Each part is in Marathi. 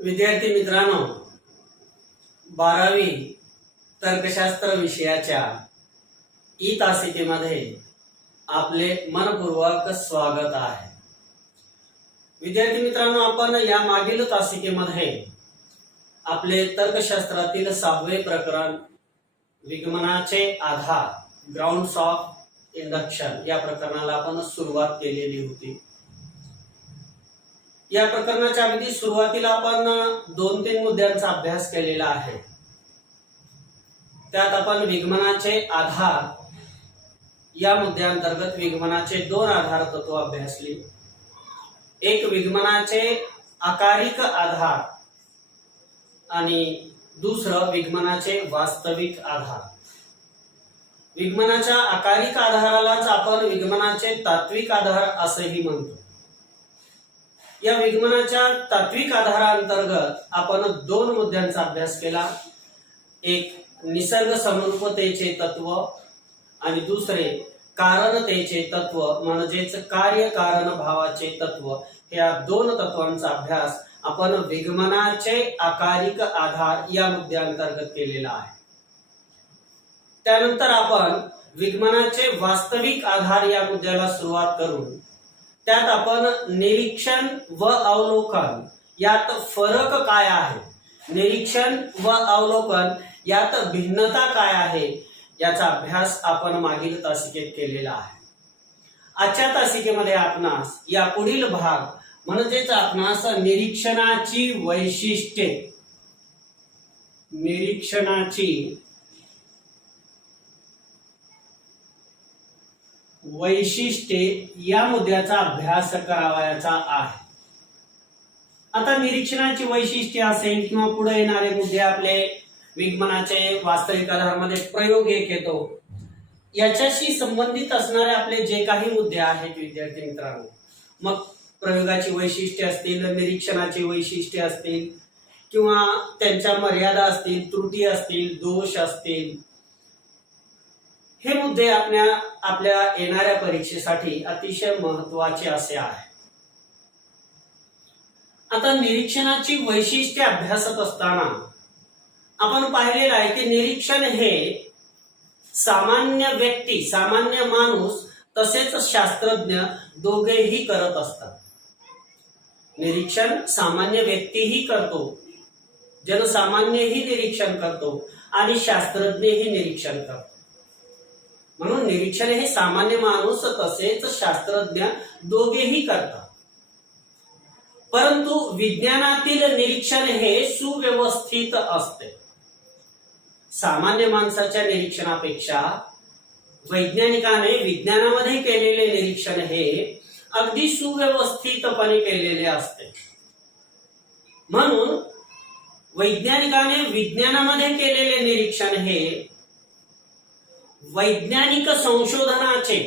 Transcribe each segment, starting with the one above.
विद्यार्थी मित्रांनो, 12वी तर्कशास्त्र विषयाच्या ई तासिकेमध्ये आपले मनपूर्वक स्वागत आहे। विद्यार्थी मित्रांनो, आपण या मागील तासिकेमध्ये आपले तर्कशास्त्रातील 6वे प्रकरण विगमनाचे आधार ग्राउंड्स ऑफ इंडक्शन या प्रकरणाला आपण सुरुवात केलेली होती। या प्रकरणाच्या अगदी सुरुवातीला आपण 2-3 मुद्द्यांचा अभ्यास केलेला आहे। त्यात आपण विगमनाचे आधार या मुद्द्यांतर्गत विगमनाचे 2 आधार तत्व अभ्यासली। एक विगमनाचे आकारिक आधार आणि दुसरं विगमनाचे वास्तविक आधार। विगमनाच्या आकारिक आधारालाच आपण विगमनाचे तात्विक आधार असेही म्हणतो। या विगमनाच्या तात्विक आधारांतर्गत आपण 2 मुद्द्यांचा अभ्यास केला। एक निसर्ग समरूपतेचे तत्व आणि दुसरे कारणतेचे तत्व म्हणजेच कार्य कारण भावाचे तत्व। या 2 तत्वांचा अभ्यास आपण विगमनाचे आकारिक आधार या मुद्द्यांतर्गत केलेला आहे। त्यानंतर आपण विगमनाचे वास्तविक आधार या मुद्द्याला सुरुवात करून त्यात आपण निरीक्षण व अवलोकन यात फरक काय आहे, निरीक्षण व अवलोकन यात भिन्नता काय आहे याचा अभ्यास आपण मागील तासिकेत केलेला आहे। आजच्या तासिकेमध्ये आपणास या पुढील भाग म्हणजेच आपणास निरीक्षणाची वैशिष्ट्ये या मुद्द्याचा अभ्यास करावायचा आहे। आता निरीक्षणाची वैशिष्ट्ये असेल किंवा पुढे येणारे मुद्दे आपले विगमनाचे वास्तविक आधारामध्ये प्रयोग एक येतो, याच्याशी संबंधित असणारे आपले जे काही मुद्दे आहेत विद्यार्थी मित्रांनो, मग प्रयोगाची वैशिष्ट्ये असतील, निरीक्षणाची वैशिष्ट्ये असतील किंवा त्यांच्या मर्यादा असतील, त्रुटी असतील, दोष असतील, हे मुद्दे आपल्या येणाऱ्या परीक्षेसाठी अतिशय महत्त्वाचे असे आहे। आता निरीक्षणाची वैशिष्ट्ये अभ्यासत असताना आपण पाहिलेलं आहे की निरीक्षण हे सामान्य व्यक्ती, सामान्य माणूस तसेच शास्त्रज्ञ दोघेही करत असतात। निरीक्षण सामान्य व्यक्तीही करतो, जनसामान्यही निरीक्षण करतो आणि शास्त्रज्ञही निरीक्षण करतो। म्हणून निरीक्षण हे सामान्य माणूस तसेच शास्त्रज्ञ दोघेही करतात। परंतु विज्ञानातील निरीक्षण हे सुव्यवस्थित असते। सामान्य माणसाच्या निरीक्षणापेक्षा वैज्ञानिकाने विज्ञानामध्ये केलेले निरीक्षण हे अगदी सुव्यवस्थितपणे केलेले असते। म्हणून वैज्ञानिकाने विज्ञानामध्ये केलेले निरीक्षण हे वैज्ञानिक संशोधनाचे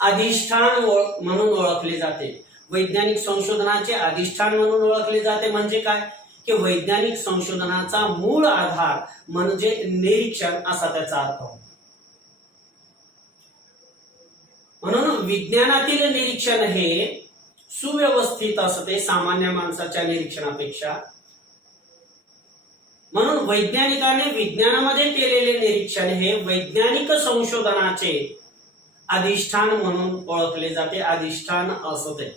अधिष्ठान म्हणून ओळखले जाते। वैज्ञानिक संशोधनाचे अधिष्ठान म्हणून ओळखले जाते म्हणजे काय की वैज्ञानिक संशोधनाचा मूळ आधार म्हणजे निरीक्षण असा त्याचा अर्थ होतो। म्हणून विज्ञानातील निरीक्षण हे सुव्यवस्थित असते सामान्य माणसाच्या निरीक्षणापेक्षा। म्हणून वैज्ञानिकाने विज्ञानामध्ये केलेले निरीक्षण हे वैज्ञानिक संशोधनाचे अधिष्ठान म्हणून ओळखले जाते, अधिष्ठान असते।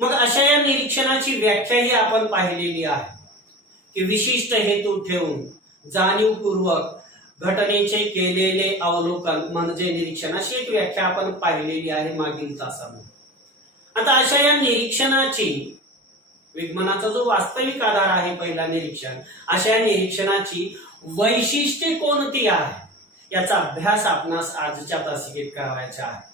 मग अशा या निरीक्षणाची व्याख्या ही आपण पाहिलेली आहे की विशिष्ट हेतू ठेवून जाणीवपूर्वक घटनेचे केलेले अवलोकन म्हणजे निरीक्षण, अशी एक व्याख्या आपण पाहिलेली आहे मागील तासामध्ये। आता अशा या निरीक्षणाची, विगमनाचा जो वास्तविक आधार आहे पहिला निरीक्षण, अशा निरीक्षणाची वैशिष्ट्ये कोणती आहे याचा अभ्यास आपणास आजच्या तासिकेत करावायचा आहे।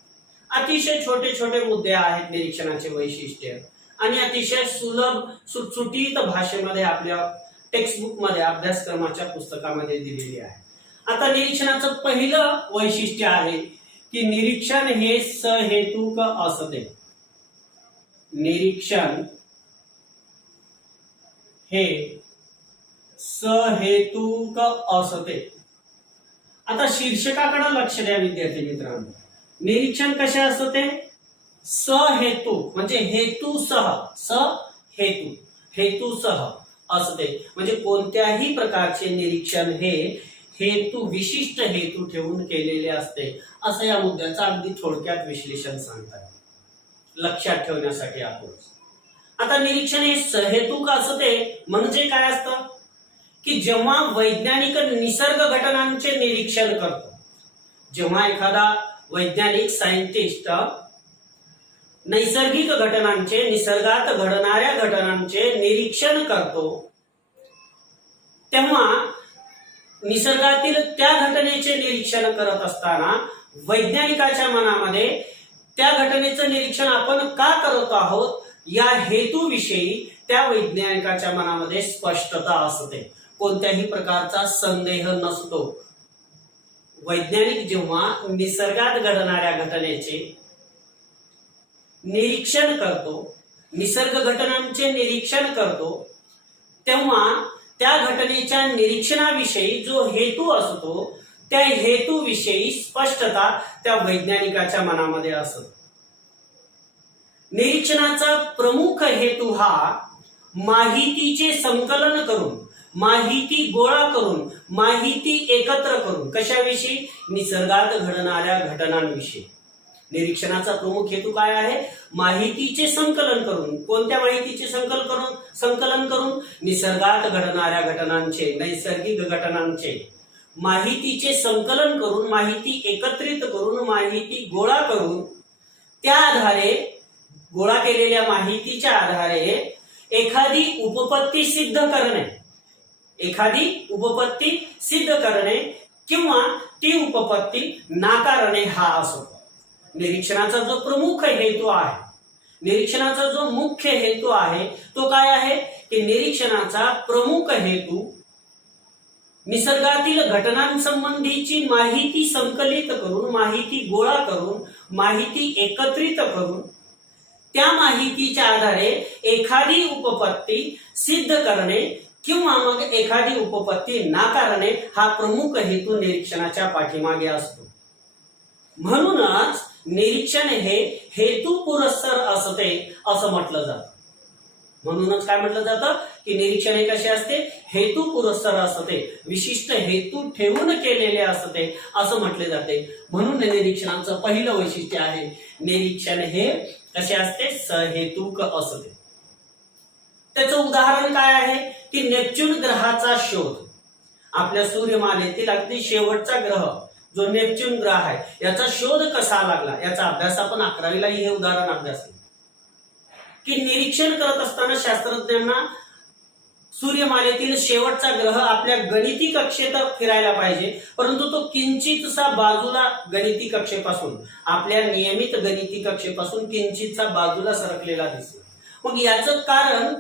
अतिशय छोटे छोटे मुद्दे आहेत निरीक्षणाचे वैशिष्ट्य आणि अतिशय सुलभ सुटसुटीत भाषेमध्ये आपल्या टेक्स्टबुक मध्ये अभ्यासक्रमाच्या पुस्तकामध्ये दिलेली आहे। आता निरीक्षणाचं पहिलं वैशिष्ट्य आहे की निरीक्षण हे सहेतुक असते। निरीक्षण हे सहेतुक असते। आता शीर्षकाकडे लक्ष द्या विद्यार्थी मित्रांनो। निरीक्षण कसे असते? सहेतुक म्हणजे हेतूसह, सहेतुक हेतूसह असते. म्हणजे कोणत्याही प्रकारचे निरीक्षण हे हेतू विशिष्ट हेतू ठेवून केलेले असते, असं या मुद्द्याचं अगदी थोडक्यात विश्लेषण सांगतात, लक्षात ठेवण्यासाठी आपण. आता निरीक्षण हे सहेतुक असते म्हणजे काय असतं की जेव्हा वैज्ञानिक निसर्ग घटनांचे निरीक्षण करतो, जेव्हा एखादा वैज्ञानिक सायंटिस्ट नैसर्गिक घटनांचे, निसर्गात घडणाऱ्या घटनांचे निरीक्षण करतो, तेव्हा निसर्गातील त्या घटनेचे निरीक्षण करत असताना वैज्ञानिकाच्या मनामध्ये त्या घटनेचं निरीक्षण आपण का करत आहोत या हेतूविषयी त्या वैज्ञानिकाच्या मनामध्ये स्पष्टता असते, कोणत्याही प्रकारचा संदेह नसतो. वैज्ञानिक जेव्हा निसर्गात घडणाऱ्या घटनेचे निरीक्षण करतो, निसर्ग घटनांचे निरीक्षण करतो, तेव्हा त्या घटनेच्या निरीक्षणाविषयी जो हेतू असतो त्या हेतूविषयी स्पष्टता त्या वैज्ञानिकाच्या मनामध्ये असतो. निरीक्षणाचा प्रमुख हेतू हा माहितीचे संकलन करून, माहिती गोळा करून, माहिती एकत्र करून, कशाविषयी? निसर्गात घडणाऱ्या घटनांविषयी. निरीक्षणाचा प्रमुख हेतू काय आहे? माहितीचे संकलन करून. कोणत्या माहितीचे संकलन करून? निसर्गात घडणाऱ्या घटनांचे, नैसर्गिक घटनांचे माहितीचे संकलन करून, माहिती एकत्रित करून, माहिती गोळा करून, त्या आधारे, गोळा केलेल्या माहितीच्या आधारे एखादी उपपत्ती सिद्ध करणे, एखादी उपपत्ती सिद्ध करणे किंवा ती उपपत्ती नाकारणे हा असतो. निरीक्षणाचा जो प्रमुख हेतू आहे, निरीक्षणाचा जो मुख्य हेतू आहे तो काय आहे की निरीक्षणाचा प्रमुख हेतू निसर्गातील घटनांसंबंधीची माहिती संकलित करून, माहिती गोळा करून, माहिती एकत्रित करून त्या माहितीच्या आधारे एखादी उपपत्ती सिद्ध करणे किंवा मग एखादी उपपत्ती नाकारणे हा प्रमुख हेतू निरीक्षणाच्या पाठीमागे असतो. म्हणूनच निरीक्षण हे हेतू पुरस्सर असते असं म्हटलं जातं. म्हणूनच काय म्हटलं जातं की निरीक्षण हे कसे असते? हेतू पुरस्सर असते, विशिष्ट हेतू ठेवून केलेले असते असं म्हटले जाते. म्हणून निरीक्षणाचं पहिलं वैशिष्ट्य आहे निरीक्षण हे कसे असते? सहेतुक असते. त्याचं उदाहरण काय आहे की नेपच्यून ग्रहाचा शोध. आपल्या सूर्यमालेतील अगदी शेवटचा ग्रह जो नेपच्यून ग्रह आहे याचा शोध कसा लागला याचा अभ्यास आपण 11वीला हे उदाहरण अभ्यासले की निरीक्षण करत असताना शास्त्रज्ञांना सूर्यमालेतील शेवटचा ग्रह आपल्या गणिती कक्षेत फिरायला पाहिजे, परंतु तो किंचितसा बाजूला गणिती कक्षेपासून, आपल्या नियमित गणिती कक्षेपासून किंचितसा बाजूला सरकलेला दिसतो. मग याचं कारण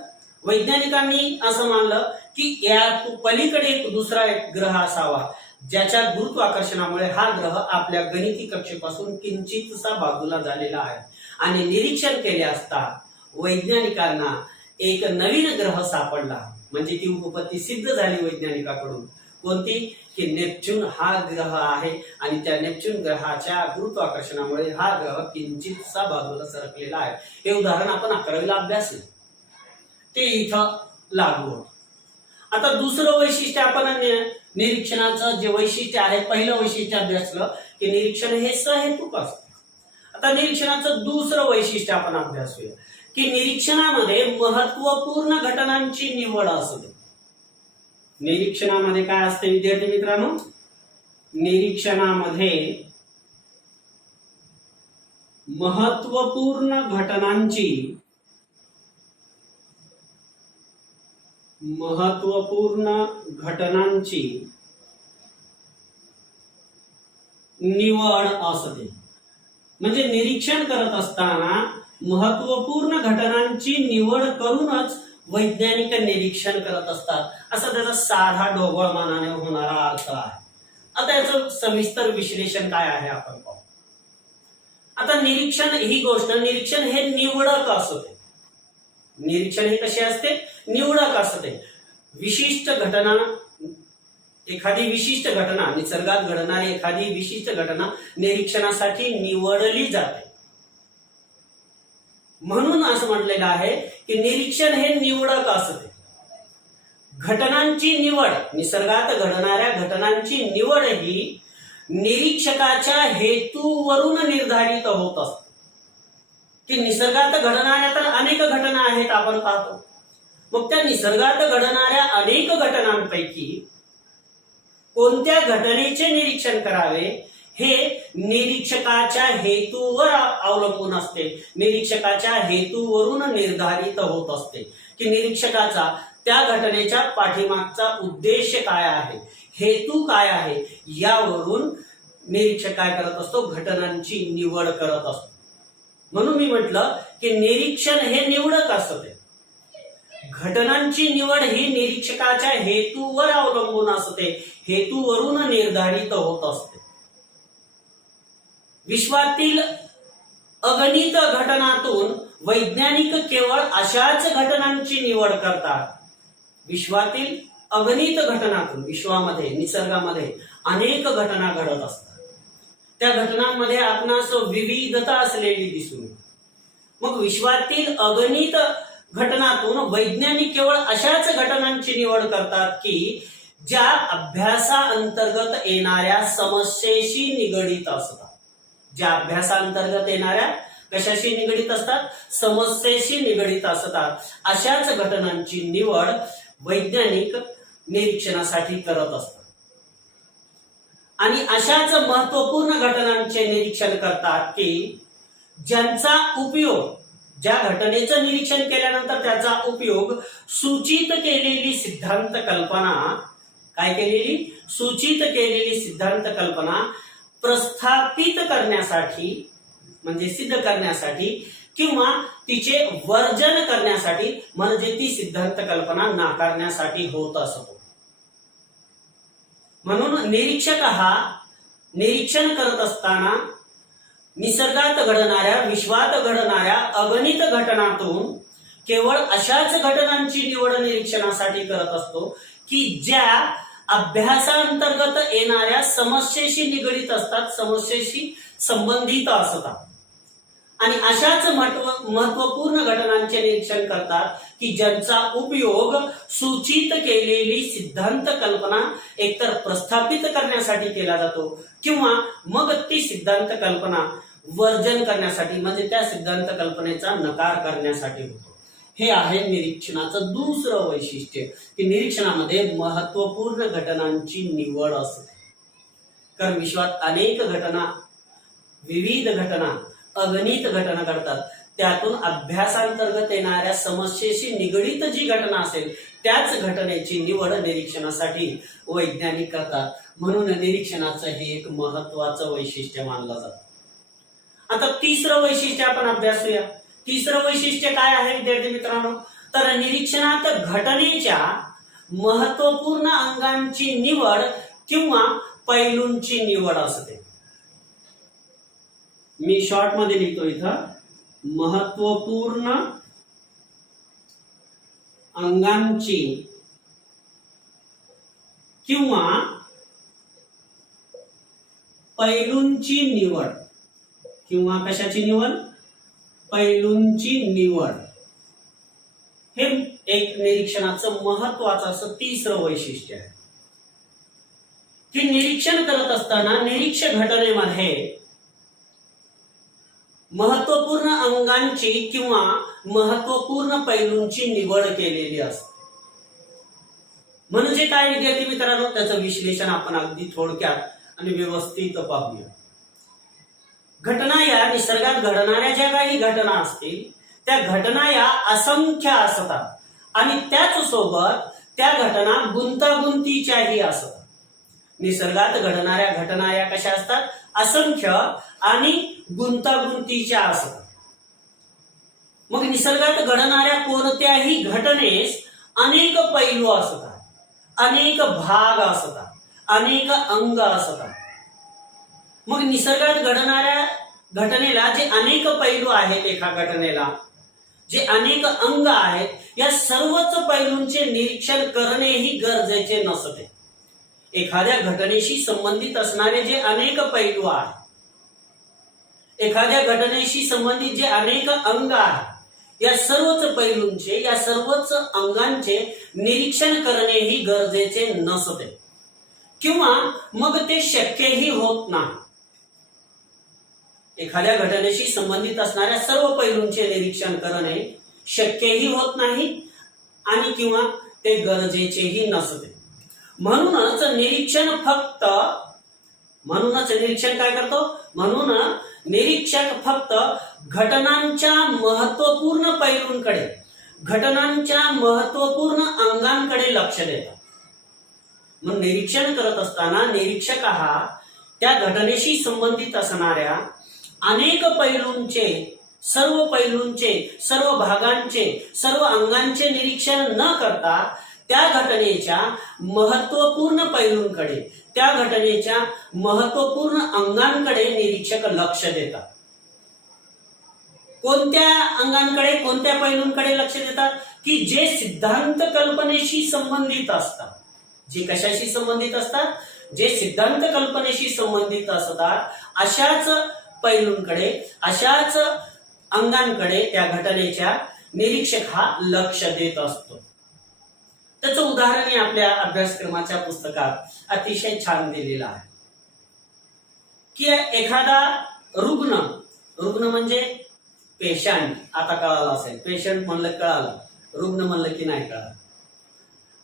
वैज्ञानिकांनी असं मानलं की या पलीकडे एक दुसरा एक ग्रह असावा ज्याच्या गुरुत्वाकर्षणामुळे हा ग्रह आपल्या गणिती कक्षेपासून किंचितसा बाजूला झालेला आहे. आणि निरीक्षण केले असता वैज्ञानिकांना एक नवीन ग्रह सापडला, म्हणजे ती उपपत्ती सिद्ध झाली वैज्ञानिकाकडून. कोणती? की नेपच्यून हा ग्रह आहे आणि त्या नेपच्यून ग्रहाच्या गुरुत्वाकर्षणामुळे हा ग्रह किंचितसा बाजूला सरकलेला आहे. हे उदाहरण आपण 11वीला अभ्यासले, ते इथं लागू होतं. आता दुसरं वैशिष्ट्य आपण निरीक्षणाचं जे वैशिष्ट्य आहे, पहिलं वैशिष्ट्य अभ्यासलं की निरीक्षण हे सहेतुक असतं. आता निरीक्षणाचं दुसरं वैशिष्ट्य आपण अभ्यासूया की निरीक्षणामध्ये महत्वपूर्ण घटनांची निवड असते. निरीक्षणामध्ये काय असते विद्यार्थी मित्रांनो? निरीक्षणामध्ये महत्वपूर्ण घटनांची निवड असते. म्हणजे निरीक्षण करत असताना महत्वपूर्ण घटनांची निवड करूनच वैज्ञानिक निरीक्षण करत असतात, असा त्याचा साधा ढोबळमानाने होणारा अर्थ आहे. आता याचं सविस्तर विश्लेषण काय आहे आपण पाहू. आता निरीक्षण ही गोष्ट, निरीक्षण हे निवडक असते. निरीक्षण हे कसे असते? निवडक असते. विशिष्ट घटना, एखादी विशिष्ट घटना, निसर्गात घडणारी एखादी विशिष्ट घटना निरीक्षणासाठी निवडली जाते. म्हणून असं म्हटलेलं आहे की निरीक्षण हे निवडक असते. घटनांची निवड, निसर्गात घडणाऱ्या घटनांची निवड ही निरीक्षकाच्या हेतूवरून निर्धारित होत असते. की निसर्गात घडणाऱ्या तर अनेक घटना आहेत आपण पाहतो. मग त्या निसर्गात घडणाऱ्या अनेक घटनांपैकी कोणत्या घटनेचे निरीक्षण करावे हे निरीक्षकाच्या हेतूवर अवलंबून असते. निरीक्षकाच्या हेतूवरून निर्धारित होत असते की निरीक्षकाचा त्या घटनेच्या पाठीमागचा उद्देश काय आहे, हेतू काय आहे, यावरून निरीक्षक काय करत असतो, घटनांची निवड करत असतो. म्हणून मी म्हटलं की निरीक्षण हे निवडक असते. घटनांची निवड ही निरीक्षकाच्या हेतूवर अवलंबून असते, हेतूवरून निर्धारित होत असते. विश्वातील अगणित घटनातून वैज्ञानिक केवळ अशाच घटनांची निवड करतात. विश्वातील अगणित घटनातून, विश्वामध्ये निसर्गामध्ये अनेक घटना घडत असतात. त्या घटनांमध्ये आपणास विविधता असलेली दिसून येते. मग विश्वातील अगणित घटनातून वैज्ञानिक केवळ अशाच घटनांची निवड करतात की ज्या अभ्यासाअंतर्गत येणाऱ्या समस्येशी निगडित असतात. ज्या अभ्यासाअंतर्गत येणाऱ्या कशाशी निगडित असतात, समस्येशी निगडित असतात. अशाच घटनांची निवड वैज्ञानिक निरीक्षणासाठी करत असतात. आणि अशाच महत्वपूर्ण घटनांचे निरीक्षण करतात की ज्यांचा उपयोग, ज्या घटनेचं निरीक्षण केल्यानंतर त्याचा उपयोग सूचित केलेली सिद्धांत कल्पना, काय केलेली, सूचित केलेली सिद्धांत कल्पना प्रस्थापित करण्यासाठी, म्हणजे सिद्ध करण्यासाठी, किंवा तिचे वर्जन करण्यासाठी, म्हणजे ती सिद्धांत कल्पना नाकारण्यासाठी होत असतो. म्हणून निरीक्षक हा निरीक्षण करत असताना निसर्गात घडणाऱ्या, विश्वात घडणाऱ्या अगणित घटनातून केवळ अशाच घटनांची निवड निरीक्षणासाठी करत असतो की ज्या अभ्यासाअंतर्गत येणाऱ्या समस्येशी निगडित असतात, समस्येशी संबंधित असतात. आणि अशाच महत्वपूर्ण घटनांचे निरीक्षण करतात की ज्यांचा उपयोग सूचित केलेली सिद्धांत कल्पना एकतर प्रस्थापित करण्यासाठी केला जातो किंवा मग ती सिद्धांत कल्पना वर्जन करण्यासाठी, म्हणजे त्या सिद्धांत कल्पनेचा नकार करण्यासाठी होतो. हे आहे निरीक्षणाचं दुसरं वैशिष्ट्य की निरीक्षणामध्ये महत्वपूर्ण घटनांची निवड असते. कारण विश्वात अनेक घटना, विविध घटना, अगणित घटना घडतात. त्यातून अभ्यासांतर्गत येणाऱ्या समस्येशी निगडित जी घटना असेल त्याच घटनेची निवड निरीक्षणासाठी वैज्ञानिक करतात. म्हणून निरीक्षणाचं हे एक महत्वाचं वैशिष्ट्य मानलं जातं. आता तिसरं वैशिष्ट्य आपण अभ्यासूया. तिसरं वैशिष्ट्य काय आहे विद्यार्थी मित्रांनो, तर निरीक्षणात घटनेच्या महत्वपूर्ण अंगांची निवड किंवा पैलूंची निवड असते. मी शॉर्ट मध्ये लिहितो इथं, महत्वपूर्ण अंगांची किंवा पैलूंची निवड, किंवा कशाची निवड, पैलूंची निवड. हे एक निरीक्षणाचं महत्वाचं असं तिसरं वैशिष्ट्य आहे की निरीक्षण करत असताना निरीक्षक घटनेमध्ये महत्वपूर्ण अंगांची किंवा महत्वपूर्ण पैलूंची निवड केलेली असते. म्हणजे काय विद्यार्थी मित्रांनो, त्याचं विश्लेषण आपण अगदी थोडक्यात आणि व्यवस्थित पाहूया. घटना या निसर्गात घडणाऱ्या ज्या काही घटना असतील त्या घटना या असंख्य असतात आणि त्याच सोबत त्या घटना गुंतागुंतीच्याही असतात. निसर्गात घडणाऱ्या घटना या कशा असतात, असंख्य आणि गुंतागुंतीच्या असतात. मग निसर्गात घडणाऱ्या कोणत्याही घटनेस अनेक पैलू असतात, अनेक भाग असतात, अनेक अंग असतात. मग निसर्गात घडणाऱ्या घटनेला जे अनेक पैलू आहेत, एका घटनेला जे अनेक अंग आहेत, या सर्वच पैलूंचे निरीक्षण करणेही गरजेचे नसते. एखाद्या घटनेशी संबंधित असणारे जे अनेक पैलू आहेत, एखाद्या घटनेशी संबंधित जे अनेक अंग आहेत, या सर्वच पैलूंचे, या सर्वच अंगांचे निरीक्षण करणेही गरजेचे नसते किंवा मग ते शक्यही होत नाही. एखाद्या घटनेशी संबंधित असणाऱ्या सर्व पैलूंचे निरीक्षण करणे शक्यही होत नाही आणि किंवा ते गरजेचेही नसते. म्हणूनच निरीक्षण काय करतो? म्हणून निरीक्षक फक्त घटनांच्या महत्वपूर्ण पैलूंकडे, घटनांच्या महत्वपूर्ण अंगांकडे लक्ष देतात. मग निरीक्षण करत असताना निरीक्षक हा त्या घटनेशी संबंधित असणाऱ्या अनेक पैलूंचे, सर्व पैलूंचे, सर्व भागांचे, सर्व अंगांचे निरीक्षण न करता त्या घटनेच्या महत्वपूर्ण पैलूंकडे, त्या घटनेच्या महत्वपूर्ण अंगांकडे निरीक्षक लक्ष देतात. कोणत्या अंगांकडे, कोणत्या पैलूंकडे लक्ष देतात? की जे सिद्धांत कल्पनेशी संबंधित असतात. जे कशाशी संबंधित असतात? जे सिद्धांत कल्पनेशी संबंधित असतात अशाच पैलूंकडे, अशाच अंगांकडे त्या घटनेच्या निरीक्षक हा लक्ष देत असतो. त्याचं उदाहरण आपल्या अभ्यासक्रमाच्या पुस्तकात अतिशय छान दिलेलं आहे की एखादा रुग्ण म्हणजे पेशंट, आता कळालं असेल, पेशंट म्हणलं कळालं, रुग्ण म्हणलं की नाही कळालं.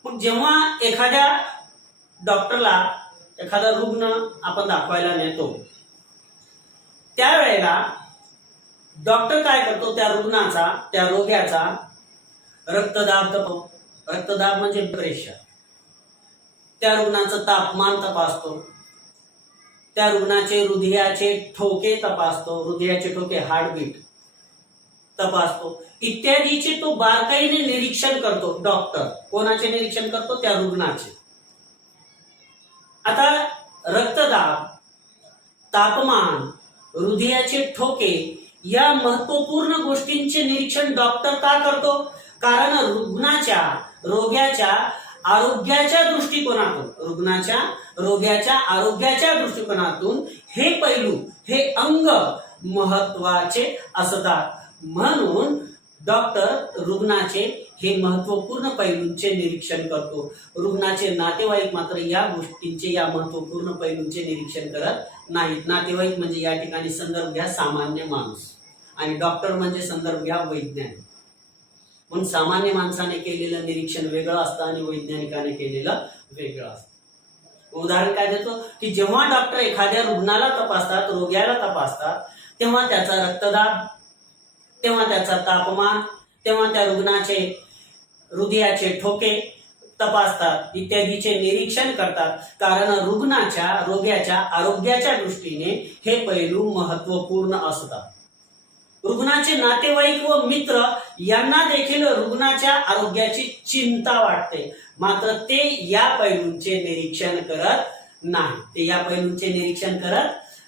मग जेव्हा एखाद्या डॉक्टरला एखादा रुग्ण आपण दाखवायला नेतो त्यावेळेला डॉक्टर काय करतो? त्या रुग्णाचा, त्या रोग्याचा रक्तदाब म्हणजे प्रेशर, त्या रुग्णाचं तापमान तपासतो, त्या रुग्णाचे हृदयाचे ठोके तपासतो, हृदयाचे ठोके हार्टबीट तपासतो इत्यादीचे तो बारकाईने निरीक्षण करतो. डॉक्टर कोणाचे निरीक्षण करतो? त्या रुग्णाचे. आता रक्तदाब, तापमान, हृदयाचे ठोके या महत्वपूर्ण गोष्टींचे निरीक्षण डॉक्टर का करतो? कारण रोग्याच्या आरोग्याच्या दृष्टिकोनातून, रुग्णाच्या रोग्याच्या आरोग्याच्या दृष्टिकोनातून हे पैलू, हे अंग महत्वाचे असतात. म्हणून डॉक्टर रुग्णाचे हे महत्वपूर्ण पैलूंचे निरीक्षण करतो. रुग्णाचे नातेवाईक मात्र या गोष्टींचे, या महत्वपूर्ण पैलूंचे निरीक्षण करत नाहीत. नातेवाईक म्हणजे या ठिकाणी संदर्भ घ्या सामान्य माणूस आणि डॉक्टर म्हणजे संदर्भ घ्या वैज्ञानिक. म्हणून सामान्य माणसाने केलेलं निरीक्षण वेगळं असतं आणि वैज्ञानिकाने केलेलं वेगळं असतं. उदाहरण काय देतो की जेव्हा डॉक्टर एखाद्या रुग्णाला तपासतात, रोग्याला तपासतात, तेव्हा त्याचा रक्तदाब, तेव्हा त्याचा तापमान, तेव्हा त्या रुग्णाचे हृदयाचे ठोके तपासतात इत्यादीचे निरीक्षण करतात. कारण रोग्याच्या आरोग्याच्या दृष्टीने हे पैलू महत्वपूर्ण असतात. रुग्णाचे नातेवाईक व मित्र यांना देखील रुग्णाच्या आरोग्याची चिंता वाटते, मात्र ते या पैलूंचे निरीक्षण करत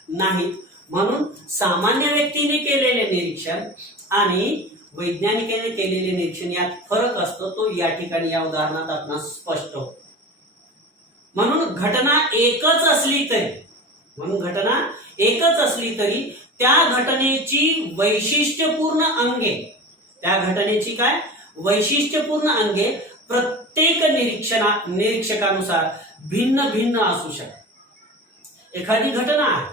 नाहीत. म्हणून सामान्य व्यक्तीने केलेले निरीक्षण आणि वैज्ञानिकाने केलेले निरीक्षण यात फरक असतो. तो या ठिकाणी या उदाहरणात आपणास स्पष्ट होतो. म्हणून घटना एकच असली तरी त्या घटनेची वैशिष्ट्यपूर्ण अंगे प्रत्येक निरीक्षकानुसार भिन्न भिन्न असू शकतात. एखादी घटना आहे,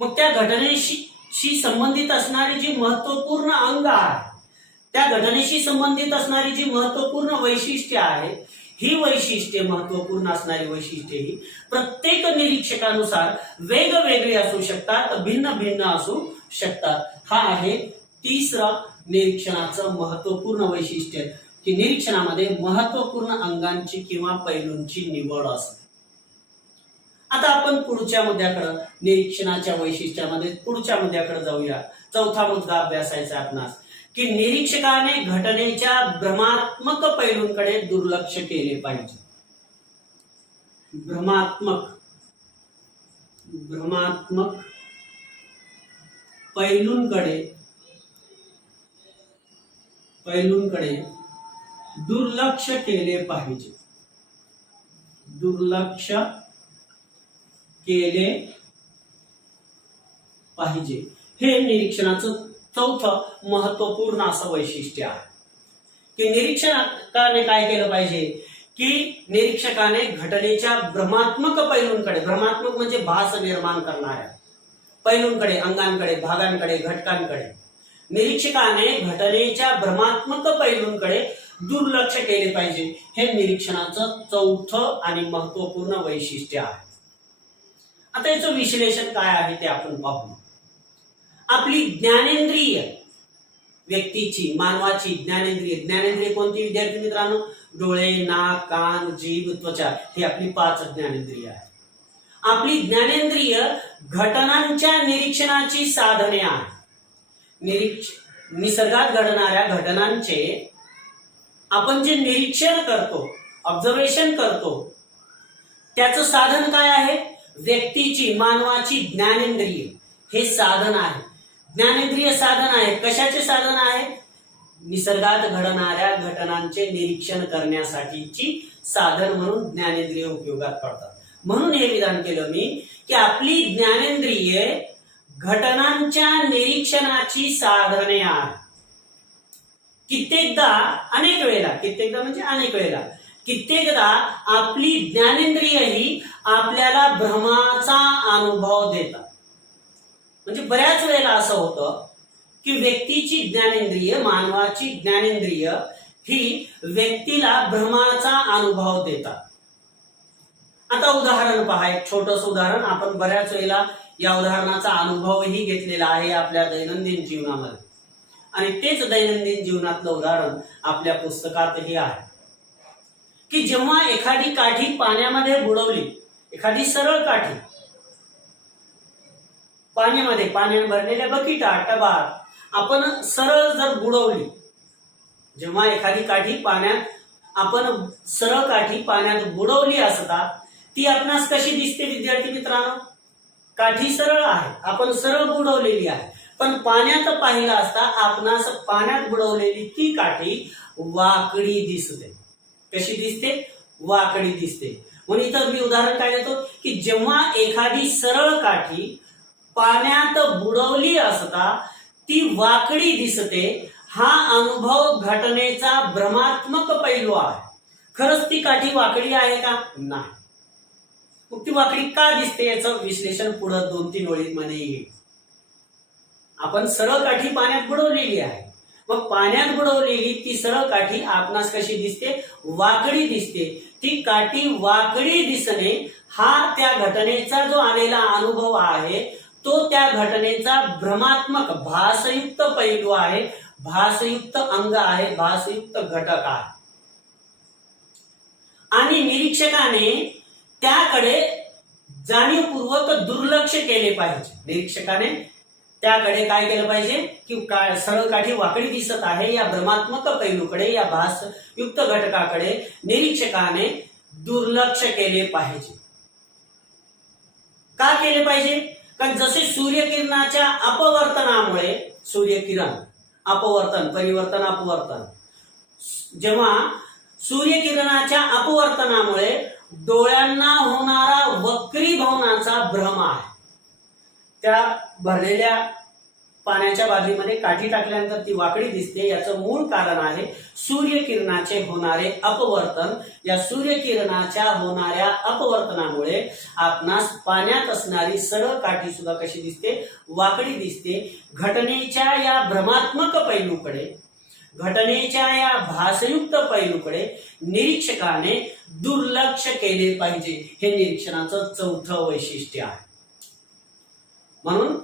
मग त्या घटनेशी संबंधित असणारी जी महत्वपूर्ण अंग आहे, त्या घटनेशी संबंधित असणारी जी महत्वपूर्ण वैशिष्ट्ये आहेत, ही वैशिष्ट्ये, महत्वपूर्ण असणारी वैशिष्ट्ये ही प्रत्येक निरीक्षकानुसार वेगवेगळी असू शकतात, भिन्न भिन्न असू शकतात. हा आहे तिसरा निरीक्षणाचं महत्वपूर्ण वैशिष्ट्य की निरीक्षणामध्ये महत्वपूर्ण अंगांची किंवा पैलूंची निवड असते. आता आपण पुढच्या मुद्द्याकडे, निरीक्षणाच्या वैशिष्ट्यामध्ये पुढच्या मुद्द्याकडे जाऊया. चौथा मुद्दा अभ्यासायचा आपणास की निरीक्षकाने घटनेच्या भ्रमात्मक पैलूंकडे दुर्लक्ष केले पाहिजे. भ्रमात्मक पैलूंकडे दुर्लक्ष केले पाहिजे. हे निरीक्षणाचं चौथं महत्वपूर्ण असं वैशिष्ट्य आहे की निरीक्षकाने काय केलं पाहिजे की निरीक्षकाने घटनेच्या भ्रमात्मक पैलूंकडे, भ्रमात्मक म्हणजे भास निर्माण करणाऱ्या पैलूंकडे, अंगांकडे, भागांकडे, घटकांकडे, निरीक्षकाने घटनेच्या भ्रमात्मक पैलूंकडे दुर्लक्ष केले पाहिजे. हे निरीक्षणाचं चौथं आणि महत्वपूर्ण वैशिष्ट्य आहे. आता याचं विश्लेषण काय आहे ते आपण पाहू. आपली ज्ञानेंद्रिय, व्यक्तीची, मानवाची ज्ञानेंद्रिय कोणती विद्यार्थी मित्रांनो? डोळे, नाक, कान, जीभ, त्वचा, ही आपली 5 ज्ञानेंद्रिय आहे. आपली ज्ञानेंद्रिय घटनांच्या निरीक्षणाची साधने आहे. निसर्गात घडणाऱ्या घटनांचे आपण जे निरीक्षण करतो, ऑब्झर्वेशन करतो, त्याचं साधन काय आहे? व्यक्तीची, मानवाची ज्ञानेंद्रिय हे साधन आहे. ज्ञानेंद्रिय साधन आहे. कशाचे साधन आहे? निसर्गात घडणाऱ्या घटनांचे निरीक्षण करण्यासाठीची साधन म्हणून ज्ञानेंद्रिय उपयोगात पडतात. म्हणून हे विधान केलं मी की आपली ज्ञानेंद्रिये घटनांच्या निरीक्षणाची साधने आहेत. कित्येकदा, अनेक वेळेला, कित्येकदा आपली ज्ञानेंद्रिय ही आपल्याला भ्रमाचा अनुभव देतात. म्हणजे बऱ्याच वेळेला असं होतं की व्यक्तीची ज्ञानेंद्रिय, मानवाची ज्ञानेंद्रिय ही व्यक्तीला भ्रमाचा अनुभव देतात. आता उदाहरण पहा, एक छोटंसं उदाहरण. आपण बऱ्याच वेळेला या उदाहरणाचा अनुभवही घेतलेला आहे आपल्या दैनंदिन जीवनामध्ये, आणि तेच दैनंदिन जीवनातलं उदाहरण आपल्या पुस्तकातही आहे की जेव्हा एखादी काठी पाण्यामध्ये बुडवली, एखादी सरळ काठी पाण्याने भरलेल्या बकिटात, टबात आपण सरळ जर बुडवली, जेव्हा एखादी काठी आपण सरळ काठी पाण्यात बुडवली असता ती आपणास कशी दिसते विद्यार्थी मित्रांनो? काठी सरळ आहे, आपण सरळ बुडवलेली आहे, पण पाण्यात पाहिलं असता आपणास पाण्यात बुडवलेली ती काठी वाकडी दिसते. कशी दिसते? वाकडी दिसते. म्हणून इथं मी उदाहरण काय देतो की जेव्हा एखादी सरळ काठी पाण्यात बुडवली असता ती वाकडी दिसते, हा अनुभव घटनेचा भ्रमात्मक पैलू आहे. खरंच ती काठी वाकडी आहे का? नाही. मग ती वाकडी का दिसते याचं विश्लेषण पुढे 2-3 ओळींमध्ये येईल. आपण सरळ काठी पाण्यात बुडवलेली आहे, मग पाण्यात बुडवलेली ती सरळ काठी आपणास कशी दिसते? वाकडी दिसते. ती काठी वाकडी दिसणे हा त्या घटनेचा जो आलेला अनुभव आहे तो त्या घटनेचा भ्रमात्मक, भासयुक्त पैलू आहे, भासयुक्त अंग आहे, भासयुक्त घटक आहे. आणि निरीक्षकाने त्याकडे जाणीवपूर्वक दुर्लक्ष केले पाहिजे. निरीक्षकाने त्याकडे काय केलं पाहिजे की सरळ काठी वाकडी दिसत आहे या भ्रमात्मक पैलूकडे, या भासयुक्त घटकाकडे निरीक्षकाने दुर्लक्ष केले पाहिजे. का केले पाहिजे? कारण जसे सूर्यकिरणाच्या अपवर्तनामुळे, सूर्यकिरण अपवर्तन, परिवर्तन, अपवर्तन, जेव्हा सूर्यकिरणाच्या अपवर्तनामुळे डोळ्यांना होणारा वक्रीभवनाचा भ्रम आहे. त्या भरलेल्या पाण्याच्या बादलीमध्ये काठी टाकल्यानंतर ती वाकडी दिसते, याचं मूळ कारण आहे सूर्यकिरणाचे होणारे अपवर्तन. या सूर्यकिरणाच्या होणाऱ्या अपवर्तनामुळे आपणास पाण्यात असणारी सरळ काठी सुद्धा कशी दिसते? वाकडी दिसते. घटनेच्या या भ्रमात्मक पैलूकडे, घटनेच्या या भासयुक्त पैलूकडे निरीक्षकाने दुर्लक्ष केले पाहिजे. हे निरीक्षणाचं चौथं वैशिष्ट्य आहे. म्हणून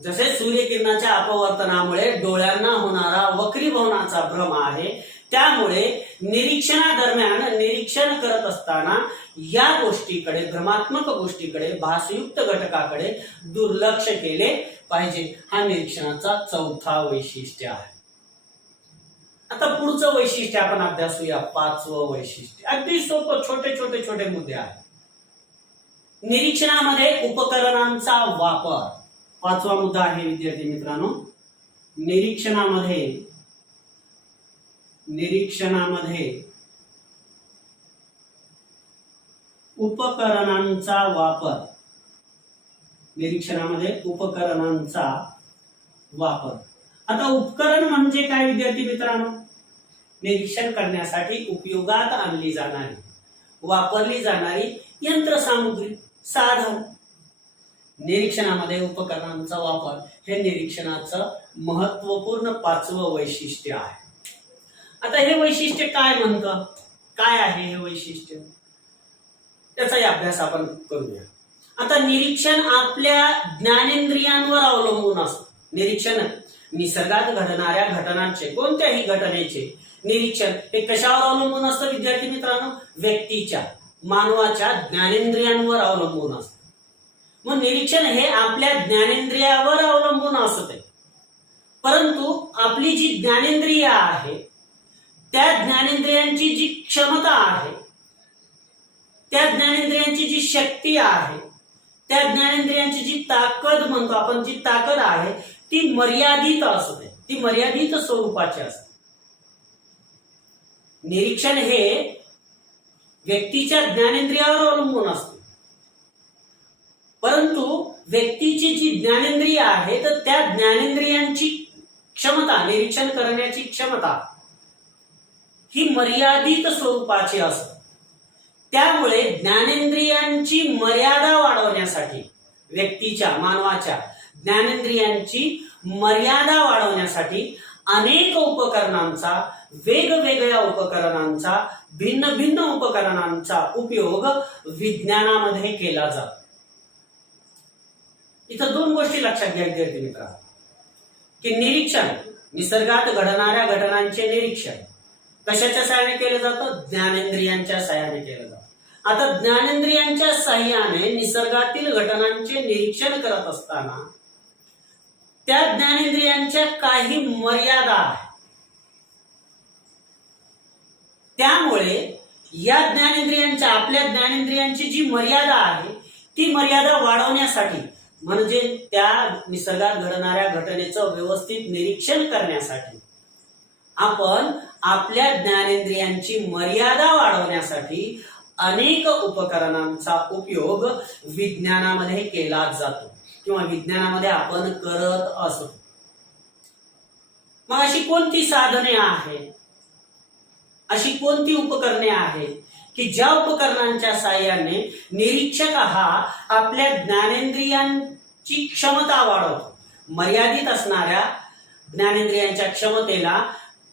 जसे सूर्यकिरणाच्या अपवर्तनामुळे डोळ्यांना होणारा वक्रीभवनाचा भ्रम आहे, त्यामुळे निरीक्षणादरम्यान, निरीक्षण करत असताना या गोष्टीकडे, भ्रमात्मक गोष्टीकडे, भासयुक्त घटकाकडे दुर्लक्ष केले पाहिजे. हा निरीक्षणाचा चौथा वैशिष्ट्य आहे. आता पुढचं वैशिष्ट्य आपण अभ्यासूया. 5वं वैशिष्ट्य अगदी सोपं, छोटे मुद्दे आहेत. निरीक्षणामध्ये उपकरणांचा वापर. 5वा मुद्दा आहे विद्यार्थी मित्रांनो, निरीक्षणामध्ये उपकरणांचा वापर. निरीक्षणामध्ये उपकरणांचा वापर. आता उपकरण म्हणजे काय विद्यार्थी मित्रांनो? निरीक्षण करण्यासाठी उपयोगात आणली जाणारी, वापरली जाणारी यंत्रसामुग्री, साधन. निरीक्षणामध्ये उपकरणांचा वापर हे निरीक्षणाचं महत्वपूर्ण 5वं वैशिष्ट्य आहे. आता हे वैशिष्ट्य काय म्हणतं? काय आहे हे वैशिष्ट्य? त्याचाही अभ्यास आपण करूया. आता निरीक्षण आपल्या ज्ञानेंद्रियांवर अवलंबून असतं. निरीक्षण निसर्गात घडणाऱ्या घटनांचे, कोणत्याही घटनेचे निरीक्षण हे कशावर अवलंबून असतं विद्यार्थी मित्रांनो? व्यक्तीच्या, मानवाच्या ज्ञानेंद्रियांवर अवलंबून असतं. मग निरीक्षण हे आपल्या ज्ञानेंद्रियावर अवलंबून असते. परंतु आपली जी ज्ञानेंद्रिय आहे, त्या ज्ञानेंद्रियांची जी क्षमता आहे, त्या ज्ञानेंद्रियांची जी शक्ती आहे, त्या ज्ञानेंद्रियांची जी ताकद म्हणतो आपण, जी ताकद आहे ती मर्यादित असते, ती मर्यादित स्वरूपाची असते. निरीक्षण हे व्यक्तीच्या ज्ञानेंद्रियावर अवलंबून असते. परंतु व्यक्तीची जी ज्ञानेंद्रिय आहे तर त्या ज्ञानेंद्रियांची क्षमता, निरीक्षण करण्याची क्षमता ही मर्यादित स्वरूपाची असते. त्यामुळे ज्ञानेंद्रियांची मर्यादा वाढवण्यासाठी, व्यक्तीच्या, मानवाच्या ज्ञानेंद्रियांची मर्यादा वाढवण्यासाठी अनेक उपकरणांचा, वेगवेगळ्या उपकरणांचा, भिन्न भिन्न उपकरणांचा उपयोग विज्ञानामध्ये केला जातो. इथं 2 गोष्टी लक्षात घ्या विद्यार्थी मित्रांनो, की निरीक्षण, निसर्गात घडणाऱ्या घटनांचे निरीक्षण कशाच्या सहाय्याने केलं जातं? ज्ञानेंद्रियांच्या सहाय्याने केलं जातं. आता ज्ञानेंद्रियांच्या सहाय्याने निसर्गातील घटनांचे निरीक्षण करत असताना त्या ज्ञानेंद्रियांच्या काही मर्यादा आहेत. त्यामुळे या ज्ञानेंद्रियांच्या, आपल्या ज्ञानेंद्रियांची जी मर्यादा आहे ती मर्यादा वाढवण्यासाठी, म्हणजे त्या निसर्गात घडणाऱ्या घटनेचं व्यवस्थित निरीक्षण करण्यासाठी आपण आपल्या ज्ञानेंद्रियांची मर्यादा वाढवण्यासाठी अनेक उपकरणांचा उपयोग विज्ञानामध्ये केला जातो किंवा विज्ञानामध्ये आपण करत असतो. मग अशी कोणती साधने आहेत, अशी कोणती उपकरणे आहेत की ज्या उपकरणांच्या साहाय्याने निरीक्षक हा आपल्या ज्ञानेंद्रियांची क्षमता वाढवतो? मर्यादित असणाऱ्या ज्ञानेंद्रियांच्या क्षमतेला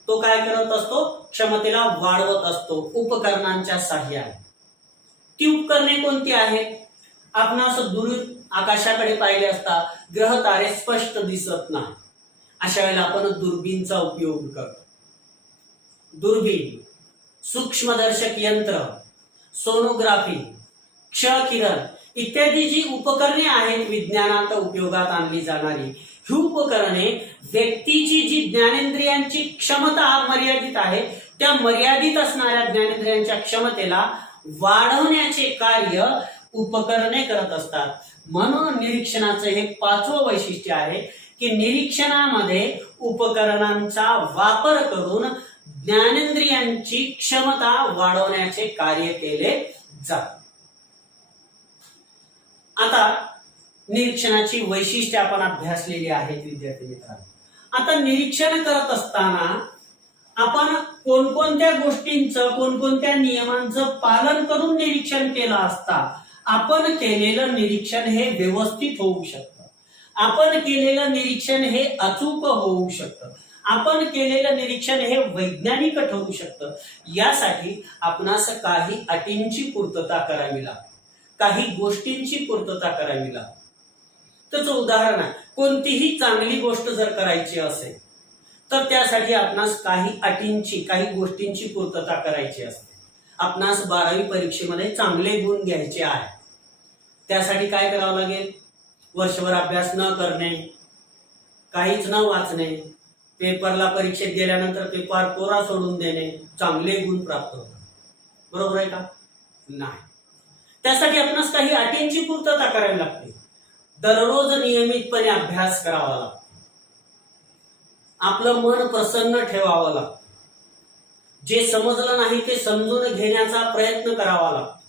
तो काय करत असतो? क्षमतेला वाढवत असतो उपकरणांच्या साहाय्याने. ती उपकरणे कोणती आहेत? आपण असं दूर आकाशाकडे पाहिले असता ग्रह तारे स्पष्ट दिसत नाही, अशा वेळेला आपण दुर्बीनचा उपयोग करतो. दुर्बीन, सूक्ष्मदर्शक यंत्र, सोनोग्राफी, क्ष किरण इत्यादी जी उपकरणे आहेत विज्ञानात उपयोगात आणली जाणारी, ही उपकरणे व्यक्तीची जी ज्ञानेंद्रियांची क्षमता मर्यादित आहे त्या मर्यादित असणाऱ्या ज्ञानेंद्रियांच्या क्षमतेला वाढवण्याचे कार्य उपकरणे करत असतात. म्हणून निरीक्षणाचं हे 5वं वैशिष्ट्य आहे की निरीक्षणामध्ये उपकरणांचा वापर करून ज्ञानेंद्रियांची क्षमता वाढवण्याचे कार्य केले जाते. आता निरीक्षणाची वैशिष्ट्ये आपण अभ्यासलेली आहेत विद्यार्थी मित्रांनो. आता निरीक्षण करत असताना आपण कोणकोणत्या गोष्टींचं, कोणकोणत्या नियमांचं पालन करून निरीक्षण केलं असता आपण केलेलं निरीक्षण हे व्यवस्थित होऊ शकतं, आपण केलेलं निरीक्षण हे अचूक होऊ शकतं, आपण केलेलं निरीक्षण हे वैज्ञानिक ठरू शकतं. यासाठी आपणास काही अटींची पूर्तता करावी लागते, काही गोष्टींची पूर्तता करावी लागते. त्याचं उदाहरण आहे, कोणतीही चांगली गोष्ट जर करायची असेल तर त्यासाठी आपणास काही अटींची, काही गोष्टींची पूर्तता करायची असते. आपणास 12वी परीक्षेमध्ये चांगले गुण घ्यायचे आहे, त्यासाठी काय करावं लागेल? वर्षभर अभ्यास न करणे, काहीच न वाचणे, पेपरला परीक्षेत गेल्यानंतर पेपर कोरा सोडून देणे, चांगले गुण प्राप्त होतात. बरोबर आहे का? नाही. त्यासाठी आपणास काही अटींची पूर्तता करावी लागते. दररोज नियमितपणे अभ्यास करावा लागतो, आपलं मन प्रसन्न ठेवावं लागतं, जे समजलं नाही ते समजून घेण्याचा प्रयत्न करावा लागतो.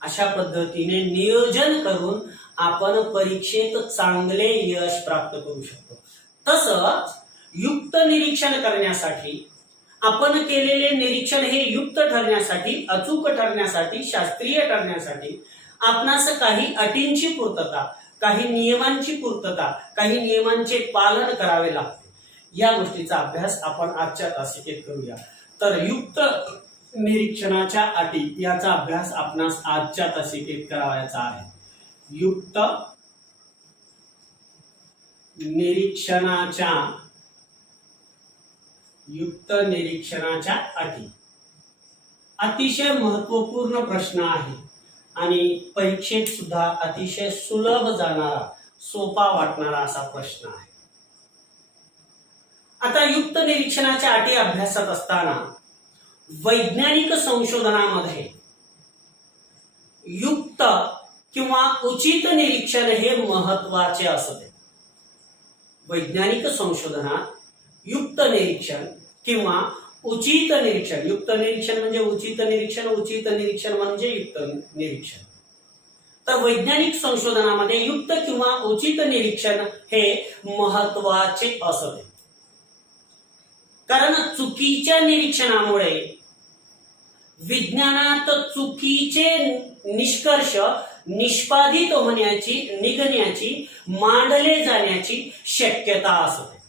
अशा पद्धतीने नियोजन करून आपण परीक्षेत चांगले यश प्राप्त करू शकतो. तसंच युक्त निरीक्षण करण्यासाठी, आपण केलेले निरीक्षण हे युक्त ठरण्यासाठी, अचूक ठरण्यासाठी, शास्त्रीय ठरण्यासाठी आपणास काही अटींची पूर्तता, काही नियमांची पूर्तता, काही नियमांचे पालन करावे लागते. या गोष्टीचा अभ्यास आपण आजच्या तासिकेत करूया. तर युक्त निरीक्षणाच्या अटी याचा अभ्यास आपणास आजच्या तासिकेत करावयाचा आहे. युक्त निरीक्षणाच्या अटी अतिशय महत्वपूर्ण प्रश्न आहे आणि परीक्षेत सुद्धा अतिशय सुलभ जाणारा, सोपा वाटणारा असा प्रश्न आहे. आता युक्त निरीक्षणाच्या अटी अभ्यासत असताना वैज्ञानिक संशोधनामध्ये युक्त किंवा उचित निरीक्षण हे महत्वाचे असते. वैज्ञानिक संशोधनात युक्त निरीक्षण किंवा उचित निरीक्षण, युक्त निरीक्षण म्हणजे उचित निरीक्षण, उचित निरीक्षण म्हणजे युक्त निरीक्षण. तर वैज्ञानिक संशोधनामध्ये युक्त किंवा उचित निरीक्षण हे महत्वाचे असते. कारण चुकीच्या निरीक्षणामुळे विज्ञानात चुकीचे निष्कर्ष निष्पादित होण्याची, निघण्याची, मांडले जाण्याची शक्यता असते.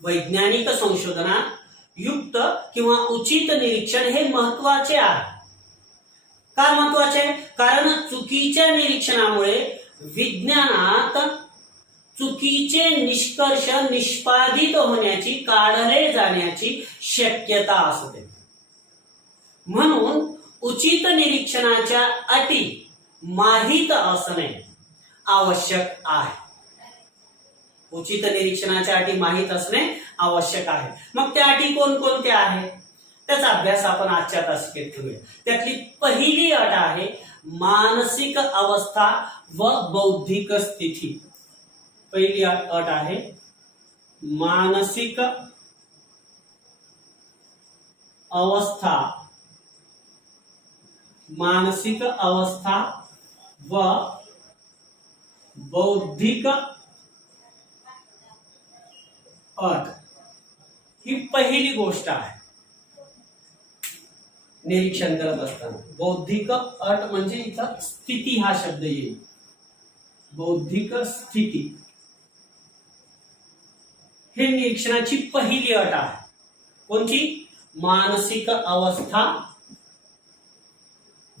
वैज्ञानिक संशोधनात युक्त किंवा उचित निरीक्षण हे महत्वाचे आहे. का महत्वाचे आहे? कारण चुकीच्या निरीक्षणामुळे विज्ञानात चुकीचे निष्कर्ष निष्पादित होण्याची, काढले जाण्याची शक्यता असते. म्हणून उचित निरीक्षणाच्या अटी माहित असणे आवश्यक आहे. उचित निरीक्षणाच्या अटी माहित असणे आवश्यक आहे. मग त्या अटी कोणकोणत्या आहेत त्याचा अभ्यास आपण आजच्या तासिकेत करूया. त्यातली पहिली अट आहे मानसिक अवस्था व बौद्धिक स्थिती. पहिली अट आहे मानसिक अवस्था व बौद्धिक अट. ही पहिली गोष्ट आहे निरीक्षण करत असताना. बौद्धिक अट म्हणजे इथं स्थिती हा शब्द येईल. बौद्धिक स्थिती हे निरीक्षणाची पहिली अट आहे. कोणती? मानसिक अवस्था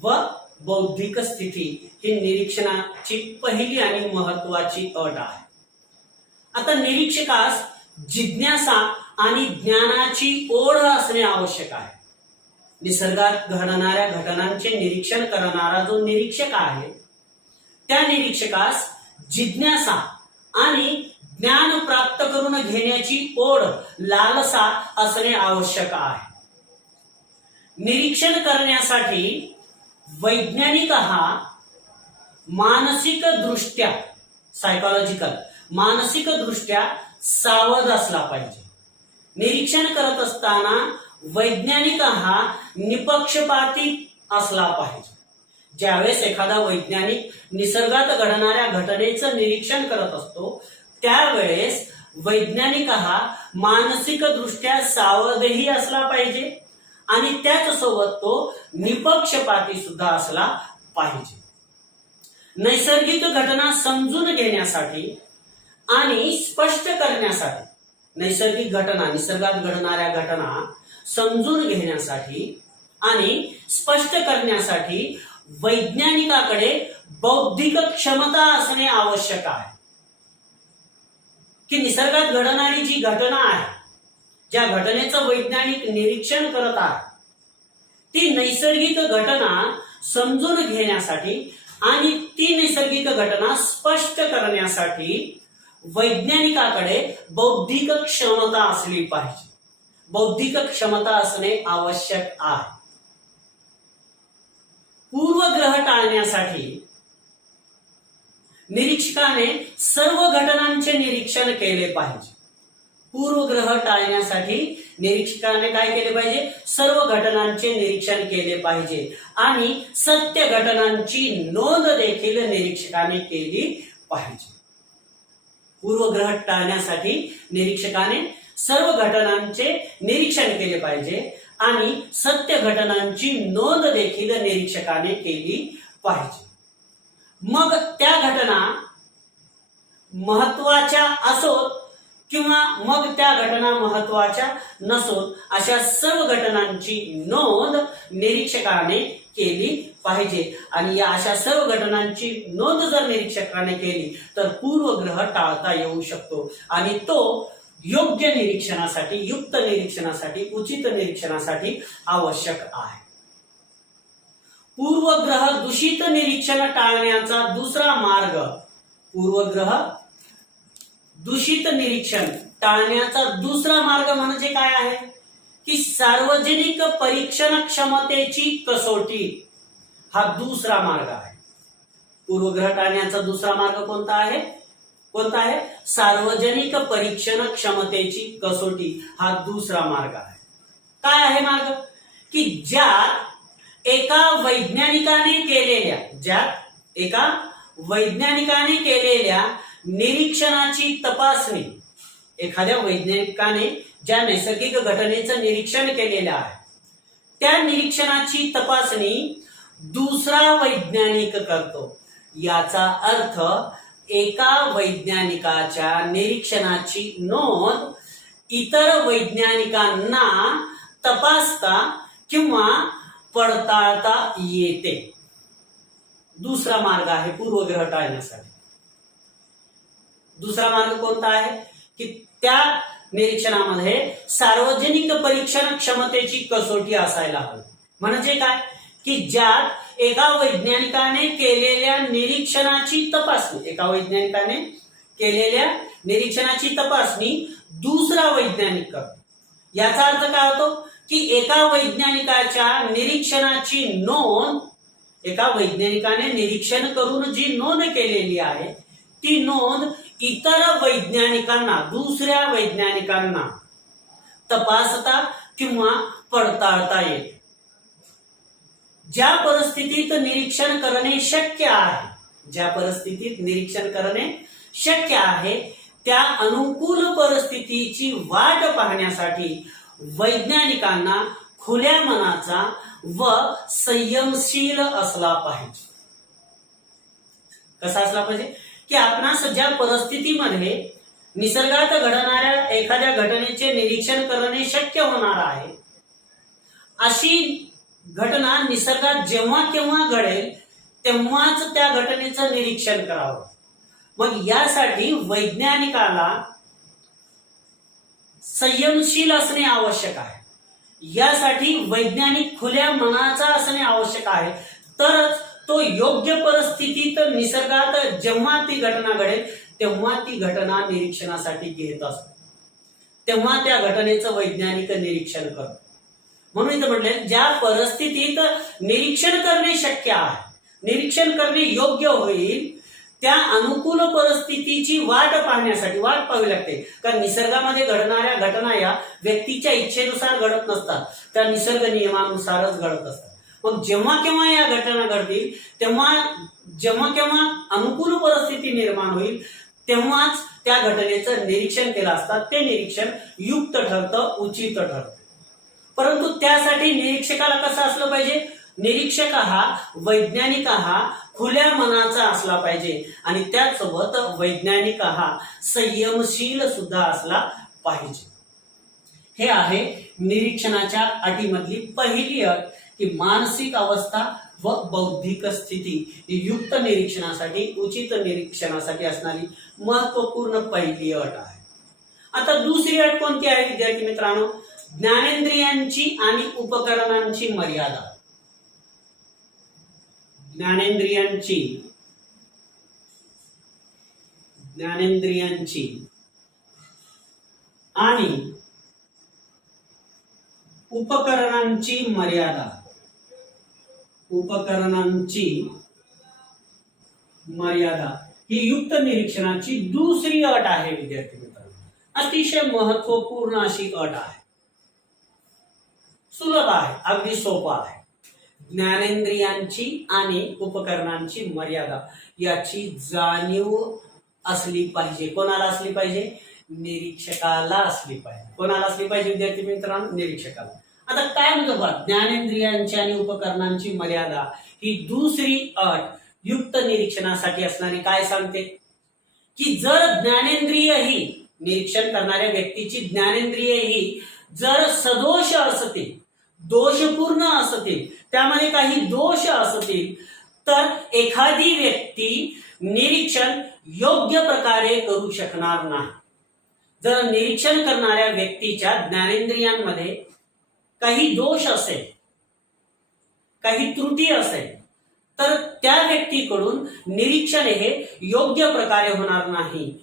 व बौद्धिक स्थिती ही निरीक्षणाची पहिली आणि महत्वाची अट आहे. आता निरीक्षकास जिज्ञासा आणि ज्ञानाची ओढ असणे आवश्यक आहे. निसर्गात घडणाऱ्या घटनांचे निरीक्षण करणारा जो निरीक्षक आहे त्या निरीक्षकास जिज्ञासा आणि ज्ञान प्राप्त करून घेण्याची ओढ, लालसा असणे आवश्यक आहे. निरीक्षण करण्यासाठी वैज्ञानिक हा मानसिकदृष्ट्या, सायकोलॉजिकल, मानसिकदृष्ट्या सावध असला पाहिजे. निरीक्षण करत असताना वैज्ञानिक हा निपक्षपाती असला पाहिजे. ज्यावेळेस एखादा वैज्ञानिक निसर्गात घडणाऱ्या घटनेचं निरीक्षण करत असतो त्यावेळेस वैज्ञानिक हा मानसिकदृष्ट्या सावधही असला पाहिजे आणि त्याचसोबत तो निपक्षपाती सुद्धा असला पाहिजे. नैसर्गिक घटना समजून घेण्यासाठी आणि स्पष्ट करण्यासाठी, नैसर्गिक घटना, निसर्गात घडणाऱ्या घटना समजून घेण्यासाठी आणि स्पष्ट करण्यासाठी वैज्ञानिकाकडे बौद्धिक क्षमता असणे आवश्यक आहे. की निसर्गात घडणारी जी घटना आहे, ज्या घटनेचं वैज्ञानिक निरीक्षण करत आहे, ती नैसर्गिक घटना समजून घेण्यासाठी आणि ती नैसर्गिक घटना स्पष्ट करण्यासाठी वैज्ञानिकाकडे बौद्धिक क्षमता असली पाहिजे. बौद्धिक क्षमता असणे आवश्यक आहे. पूर्वग्रह टाळण्यासाठी निरीक्षकाने सर्व घटनांचे निरीक्षण केले पाहिजे. पूर्वग्रह टाळण्यासाठी निरीक्षकाने काय केले पाहिजे? सर्व घटनांचे निरीक्षण केले पाहिजे आणि सत्य घटनांची नोंद देखील निरीक्षकाने केली पाहिजे. पूर्वग्रह टाळण्यासाठी निरीक्षकाने सर्व घटनांचे निरीक्षण केले पाहिजे आणि सत्य घटनांची नोंद देखील निरीक्षकाने केली पाहिजे. मग त्या घटना महत्वाच्या असोत किंवा मग त्या घटना महत्वाच्या नसोत, अशा सर्व घटनांची नोंद निरीक्षकाने केली पाहिजे. आणि या अशा सर्व घटनांची नोंद जर निरीक्षकाने केली तर पूर्वग्रह टाळता येऊ शकतो आणि तो योग्य निरीक्षणासाठी, युक्त निरीक्षणासाठी, उचित निरीक्षणासाठी आवश्यक आहे. पूर्वग्रह दूषित निरीक्षण टाळण्याचा दुसरा मार्ग, पूर्वग्रह दूषित निरीक्षण टाळण्याचा दुसरा मार्ग म्हणजे काय आहे की सार्वजनिक परीक्षण क्षमतेची कसोटी हा दुसरा मार्ग आहे. पूर्वग्रह टाळण्याचा दुसरा मार्ग कोणता आहे? कोणता आहे? सार्वजनिक परीक्षण क्षमतेची कसोटी हा दुसरा मार्ग आहे. काय आहे मार्ग? की ज्यात एका वैज्ञानिकाने केलेल्या निरीक्षणाची तपासणी, एखाद्या वैज्ञानिकाने ज्या नैसर्गिक घटनेचं निरीक्षण केलेलं आहे त्या निरीक्षणाची तपासणी दुसरा वैज्ञानिक करतो. याचा अर्थ एका वैज्ञानिकाच्या निरीक्षणाची नोंद इतर वैज्ञानिकांना तपासता किंवा पडताळता येते. दुसरा मार्ग आहे पूर्वग्रह टाळण्यासाठी. दुसरा मार्ग कोणता आहे की त्या निरीक्षणामध्ये सार्वजनिक परीक्षण क्षमतेची कसोटी असायला हवी. म्हणजे काय की ज्यात एका वैज्ञानिकाने केलेल्या निरीक्षणाची तपासणी, एका वैज्ञानिकाने केलेल्या निरीक्षणाची तपासणी दुसरा वैज्ञानिक करतो. याचा अर्थ काय होतो की एका वैज्ञानिकाच्या निरीक्षणाची नोंद, एका वैज्ञानिकाने निरीक्षण करून जी नोंद केलेली आहे ती नोंद इतर वैज्ञानिकांना, दुसऱ्या वैज्ञानिकांना तपासता किंवा पडताळता येते. ज्या परिस्थितीत निरीक्षण करणे शक्य आहे, ज्या परिस्थितीत निरीक्षण करणे शक्य आहे त्या अनुकूल परिस्थितीची वाट पाहण्यासाठी वैज्ञानिकांना खुल्या मनाचा व संयमशील असला पाहिजे. कसा असला पाहिजे की आपणास ज्या परिस्थितीमध्ये निसर्गात घडणाऱ्या एखाद्या घटनेचे निरीक्षण करणे शक्य होणार आहे अशी घटना निसर्गात जेव्हा केव्हा घडेल तेव्हाच त्या घटनेचं निरीक्षण करावं. मग यासाठी वैज्ञानिकाला संयमशील असणे आवश्यक आहे. यासाठी वैज्ञानिक खुल्या मनाचा असणे आवश्यक आहे. तरच तो योग्य परिस्थितीत निसर्गात जेव्हा ती घटना घडेल तेव्हा ती घटना निरीक्षणासाठी घेत असतो, तेव्हा त्या घटनेचं वैज्ञानिक निरीक्षण करतो. म्हणून इथं म्हटले ज्या परिस्थितीत निरीक्षण करणे शक्य आहे, निरीक्षण करणे योग्य होईल त्या अनुकूल परिस्थितीची वाट पाहण्यासाठी, वाट पाहावी लागते. कारण निसर्गामध्ये घडणाऱ्या घटना या व्यक्तीच्या इच्छेनुसार घडत नसतात, त्या निसर्ग नियमानुसारच घडत असतात. मग जेव्हा केव्हा या घटना घडतील तेव्हा, जेव्हा केव्हा अनुकूल परिस्थिती निर्माण होईल तेव्हाच त्या घटनेचं निरीक्षण केलं असतं. ते निरीक्षण युक्त ठरतं, उचित ठरतं. परंतु त्यासाठी निरीक्षकाला कसं असलं पाहिजे? निरीक्षक हा, वैज्ञानिक हा खुल्या मनाचा असला पाहिजे आणि त्याचसोबत वैज्ञानिक हा संयमशील सुद्धा असला पाहिजे. हे आहे निरीक्षणाच्या अटीमधली पहिली अट की मानसिक अवस्था व बौद्धिक स्थिती ही युक्त निरीक्षणासाठी, उचित निरीक्षणासाठी असणारी महत्वपूर्ण पहिली अट आहे. आता दुसरी अट कोणती आहे विद्यार्थी मित्रांनो? ज्ञानेंद्रियांची आणि उपकरणांची मर्यादा. ज्ञानेंद्रियांची आणि उपकरणांची मर्यादा. उपकरणांची मर्यादा ही युक्त निरीक्षणाची दुसरी अट आहे विद्यार्थी मित्रांनो. अतिशय महत्वपूर्ण अशी अट आहे. सुलभ आहे, अगदी सोपा आहे. ज्ञानेंद्रियांची आणि उपकरणांची मर्यादा याची जाणीव असली पाहिजे. कोणाला असली पाहिजे? निरीक्षकाला असली पाहिजे. कोणाला असली पाहिजे विद्यार्थी मित्रांनो? निरीक्षकाला. आता काय म्हणतो बघा, ज्ञानेंद्रियांची आणि उपकरणांची मर्यादा ही दुसरी अट युक्त निरीक्षणासाठी असणारी काय सांगते? की जर ज्ञानेंद्रिय ही निरीक्षण करणाऱ्या व्यक्तीची ज्ञानेंद्रिय ही जर सदोष असतील, दोषपूर्ण असतील, त्यामध्ये काही दोष असतील, तर एखादी व्यक्ती निरीक्षण योग्य प्रकारे करू शकणार नाही. जर निरीक्षण करणाऱ्या व्यक्तीच्या ज्ञानेंद्रियांमध्ये काही दोष असेल, काही त्रुटी असेल, तर त्या व्यक्तीकडून निरीक्षण हे योग्य प्रकारे होणार नाही,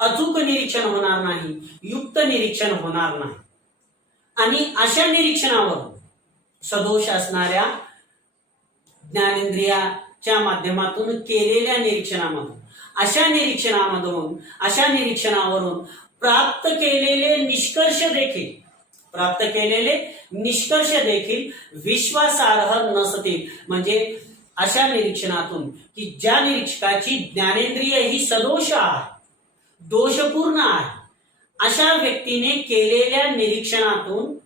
अचूक निरीक्षण होणार नाही, युक्त निरीक्षण होणार नाही. आणि अशा निरीक्षणावर सदोष असणाऱ्या ज्ञानेंद्रियाच्या माध्यमातून केलेल्या निरीक्षणामधून, अशा निरीक्षणावरून प्राप्त केलेले निष्कर्ष देखील विश्वासार्ह नसतील. म्हणजे अशा निरीक्षणातून की ज्या निरीक्षकाची ज्ञानेंद्रिय ही सदोष आहे, दोषपूर्ण आहे, अशा व्यक्तीने केलेल्या निरीक्षणातून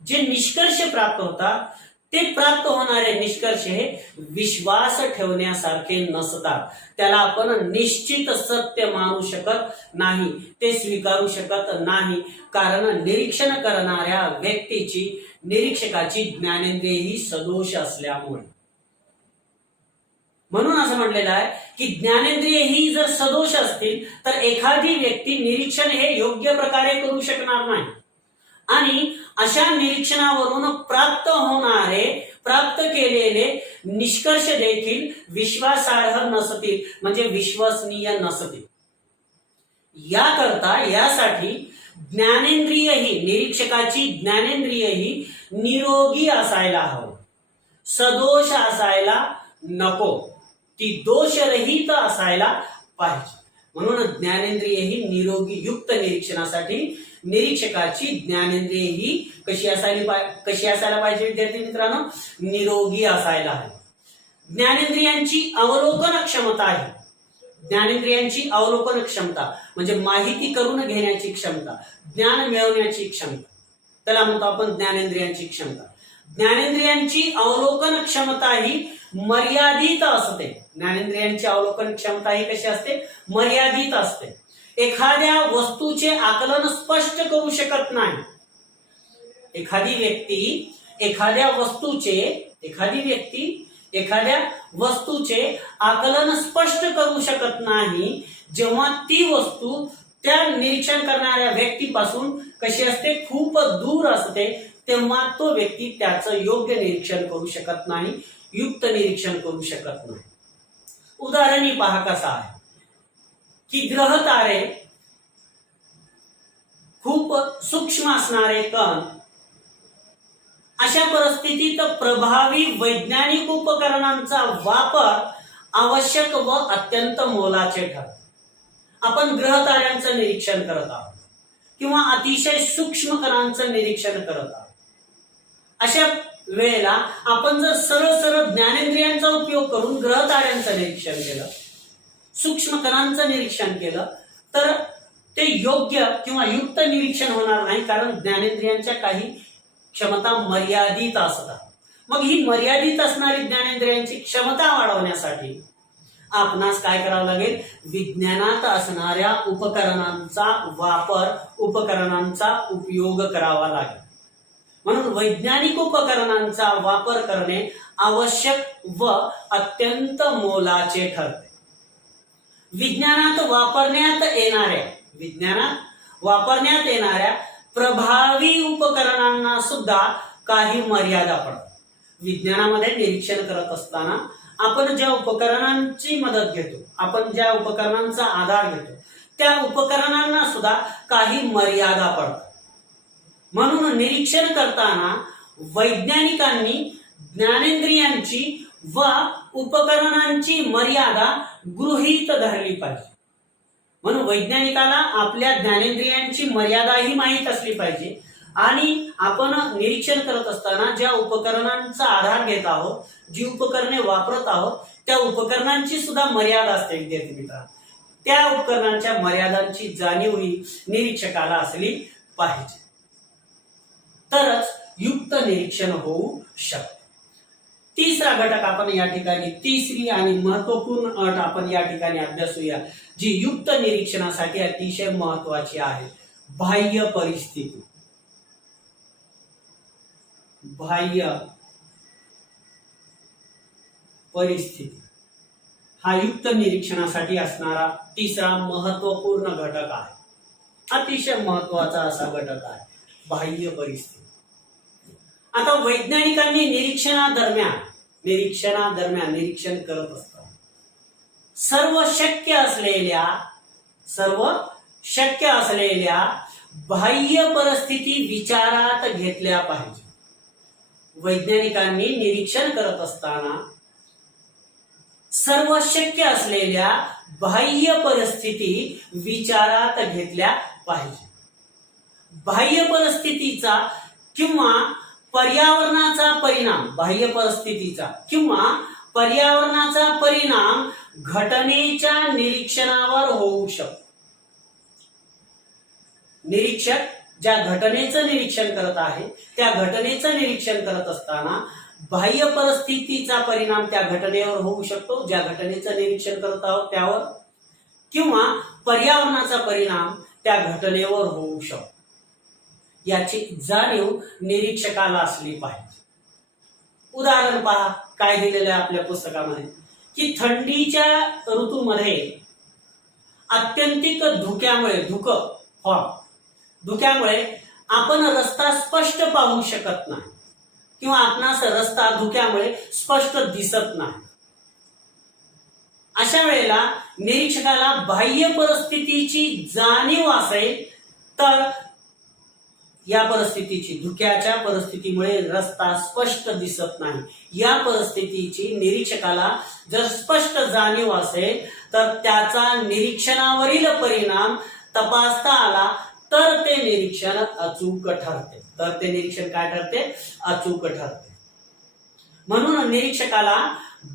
जे निष्कर्ष प्राप्त होतात, ते प्राप्त होणारे निष्कर्ष हे विश्वास ठेवण्यासारखे नसतात. त्याला आपण निश्चित सत्य मानू शकत नाही, ते स्वीकारू शकत नाही. कारण निरीक्षण करणाऱ्या व्यक्तीची, निरीक्षकाची ज्ञानेंद्रिय ही सदोष असल्यामुळे. म्हणून असं म्हटलेलं आहे की ज्ञानेंद्रिय ही जर सदोष असतील तर एखादी व्यक्ती निरीक्षण हे योग्य प्रकारे करू शकणार नाही. आणि अशा निरीक्षणावरून प्राप्त केलेले निष्कर्ष देखील विश्वासार्ह नसतील, म्हणजे विश्वसनीय नसतील. यासाठी ज्ञानेंद्रिय ही, निरीक्षकाची ज्ञानेंद्रिय ही निरोगी असायला हवं, सदोष असायला नको, ती दोषरहित असायला पाहिजे. म्हणून ज्ञानेंद्रिय ही निरोगी, युक्त निरीक्षणासाठी निरीक्षकाची ज्ञानेंद्रिय ही कशी असायला पाहिजे विद्यार्थी मित्रांनो? निरोगी असायला हवी. ज्ञानेंद्रियांची अवलोकन क्षमता म्हणजे माहिती करून घेण्याची क्षमता, ज्ञान मिळवण्याची क्षमता, त्याला म्हणतो आपण ज्ञानेंद्रियांची क्षमता. ज्ञानेंद्रियांची अवलोकन क्षमता ही मर्यादित असते. ज्ञानेंद्रियांची अवलोकन क्षमता ही कशी असते? मर्यादित असते. एखाद्या वस्तूचे आकलन स्पष्ट करू शकत नाही. एखादी व्यक्ती एखाद्या वस्तूचे आकलन स्पष्ट करू शकत नाही जेव्हा ती वस्तू त्या निरीक्षण करणाऱ्या व्यक्तीपासून कशी असते? खूप दूर असते. तेव्हा तो व्यक्ती त्याचं योग्य निरीक्षण करू शकत नाही, युक्त निरीक्षण करू शकत नाही. उदाहरण पहा कसं आहे की ग्रह तारे, खूप सूक्ष्म असणारे कण, अशा परिस्थितीत प्रभावी वैज्ञानिक उपकरणांचा वापर आवश्यक व अत्यंत मोलाचे ठरते. आपण ग्रह ताऱ्यांचं निरीक्षण करत आहोत किंवा अतिशय सूक्ष्म कणांचं निरीक्षण करत आहोत. अशा वेळेला आपण जर सरळ ज्ञानेंद्रियांचा उपयोग करून ग्रह ताऱ्यांचं निरीक्षण केलं, सूक्ष्म कणांचं निरीक्षण केलं, तर ते योग्य किंवा युक्त निरीक्षण होणार नाही. कारण ज्ञानेंद्रियांच्या काही क्षमता मर्यादित असतात. मग ही मर्यादित असणारी ज्ञानेंद्रियांची क्षमता वाढवण्यासाठी आपणास काय करावं लागेल? विज्ञानात असणाऱ्या उपकरणांचा उपयोग करावा लागेल. म्हणून वैज्ञानिक उपकरणांचा वापर करणे आवश्यक व अत्यंत मोलाचे ठरते. विज्ञानात वापरण्यात येणाऱ्या प्रभावी उपकरणांना सुद्धा काही मर्यादा पडतात. विज्ञानामध्ये निरीक्षण करत असताना आपण ज्या उपकरणांची मदत घेतो, आपण ज्या उपकरणांचा आधार घेतो, त्या उपकरणांना सुद्धा काही मर्यादा पडतात. म्हणून निरीक्षण करताना वैज्ञानिकांनी ज्ञानेंद्रियांची व उपकरणांची मर्यादा गृहीत धरली पाहिजे. म्हणून वैज्ञानिकाला आपल्या ज्ञानेंद्रियांची मर्यादा ही माहीत असली पाहिजे. आणि आपण निरीक्षण करत असताना ज्या उपकरणांचा आधार घेत आहोत, जी उपकरणे वापरत आहोत, त्या उपकरणांची सुद्धा मर्यादा असते विद्यार्थी मित्रांनो. त्या उपकरणांच्या मर्यादांची जाणीव ही निरीक्षकाला असली पाहिजे, तरच युक्त निरीक्षण होऊ शकते. तिसरा घटक आपण या ठिकाणी, तिसरी आणि महत्वपूर्ण अट आपण या ठिकाणी अभ्यासूया, जी युक्त निरीक्षणासाठी अतिशय महत्वाची आहे. बाह्य परिस्थिती. बाह्य परिस्थिती हा युक्त निरीक्षणासाठी असणारा तिसरा महत्वपूर्ण घटक आहे. अतिशय महत्वाचा असा घटक आहे बाह्य परिस्थिती. आता वैज्ञानिकांनी निरीक्षणादरम्यान निरीक्षण करत असतात सर्व शक्य असलेल्या बाह्य परिस्थिती विचारात घेतल्या पाहिजे. वैज्ञानिकांनी निरीक्षण करत असताना सर्व शक्य असलेल्या बाह्य परिस्थिती विचारात घेतल्या पाहिजे. बाह्य परिस्थितीचा किंवा पर्यावरणाचा परिणाम, बाह्य परिस्थितीचा किंवा पर्यावरणाचा परिणाम घटनेच्या निरीक्षणावर होऊ शकतो. निरीक्षक ज्या घटनेचं निरीक्षण करत आहे त्या घटनेचं निरीक्षण करत असताना बाह्य परिस्थितीचा परिणाम त्या घटनेवर होऊ शकतो, ज्या घटनेचं निरीक्षण करत आहोत त्यावर, किंवा पर्यावरणाचा परिणाम त्या घटनेवर होऊ शकतो. याची जाणीव निरीक्षकाला असली पाहिजे. उदाहरण पहा काय दिलेलं आहे आपल्या पुस्तकामध्ये, की थंडीच्या ऋतूमध्ये आत्यंतिक धुक्यामुळे आपण रस्ता स्पष्ट पाहू शकत नाही किंवा आपणास रस्ता धुक्यामुळे स्पष्ट दिसत नाही. अशा वेळेला निरीक्षकाला बाह्य परिस्थितीची जाणीव असेल तर या परिस्थितीची, धुक्याच्या परिस्थितीमुळे रस्ता स्पष्ट दिसत नाही, या परिस्थितीची निरीक्षकाला जर स्पष्ट जाणीव असेल तर त्याचा निरीक्षणावरील परिणाम तपासता आला तर ते निरीक्षण अचूक ठरते. अचूक ठरते. म्हणून निरीक्षकाला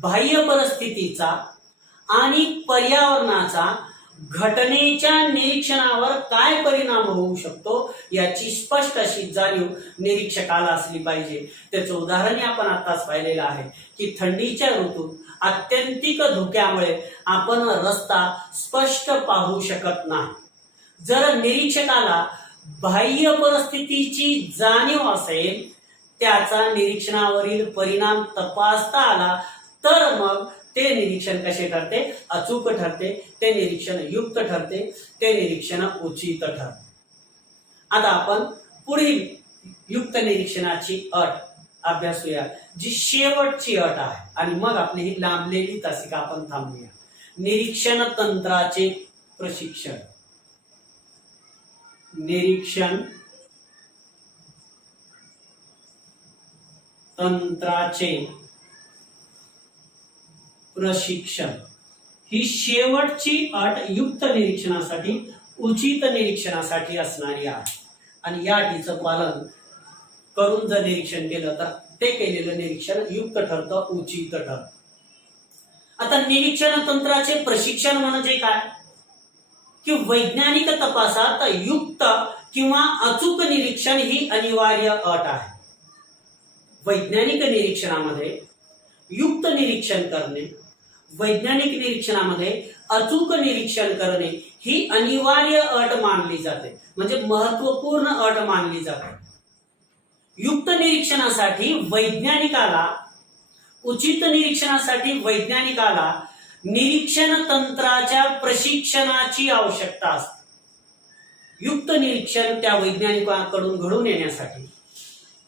बाह्य परिस्थितीचा आणि पर्यावरणाचा घटनेच्या निरीक्षणावर काय परिणाम होऊ शकतो याची स्पष्ट अशी जाणीव निरीक्षकाला असली पाहिजे. त्याचं उदाहरण आपण आताच पाहिलेलं आहे की थंडीच्या ऋतूत आत्यंतिक धुक्यामुळे आपण रस्ता स्पष्ट पाहू शकत नाही. जर निरीक्षकाला बाह्य परिस्थितीची जाणीव असेल, त्याचा निरीक्षणावरील परिणाम तपासता आला तर मग ते निरीक्षण कसे ठरते? अचूक ठरते. ते निरीक्षण युक्त ठरते. ते निरीक्षण उचित ठरते. आता आपण पुढील युक्त निरीक्षणाची अट अभ्यासूया, जी शेवटची अट आहे, आणि मग आपली ही लांबलेली तासिका आपण थांबूया. निरीक्षण तंत्राचे प्रशिक्षण. निरीक्षण तंत्राचे प्रशिक्षण ही शेवटची अट युक्त निरीक्षणासाठी, उचित निरीक्षणासाठी असणारी आहे. आणि या अटीचं पालन करून जर निरीक्षण केलं तर ते केलेलं निरीक्षण युक्त ठरतं, उचित ठरतं. आता निरीक्षण तंत्राचे प्रशिक्षण म्हणजे काय? की वैज्ञानिक तपासात युक्त किंवा अचूक निरीक्षण ही अनिवार्य अट आहे. वैज्ञानिक निरीक्षणामध्ये युक्त निरीक्षण करणे, वैज्ञानिक निरीक्षणामध्ये अचूक निरीक्षण करणे ही अनिवार्य अट मानली जाते, म्हणजे महत्वपूर्ण अट मानली जाते. युक्त निरीक्षणासाठी वैज्ञानिकाला, उचित निरीक्षणासाठी वैज्ञानिकाला निरीक्षण तंत्राच्या प्रशिक्षणाची आवश्यकता असते. युक्त निरीक्षण त्या वैज्ञानिकाकडून घडून येण्यासाठी,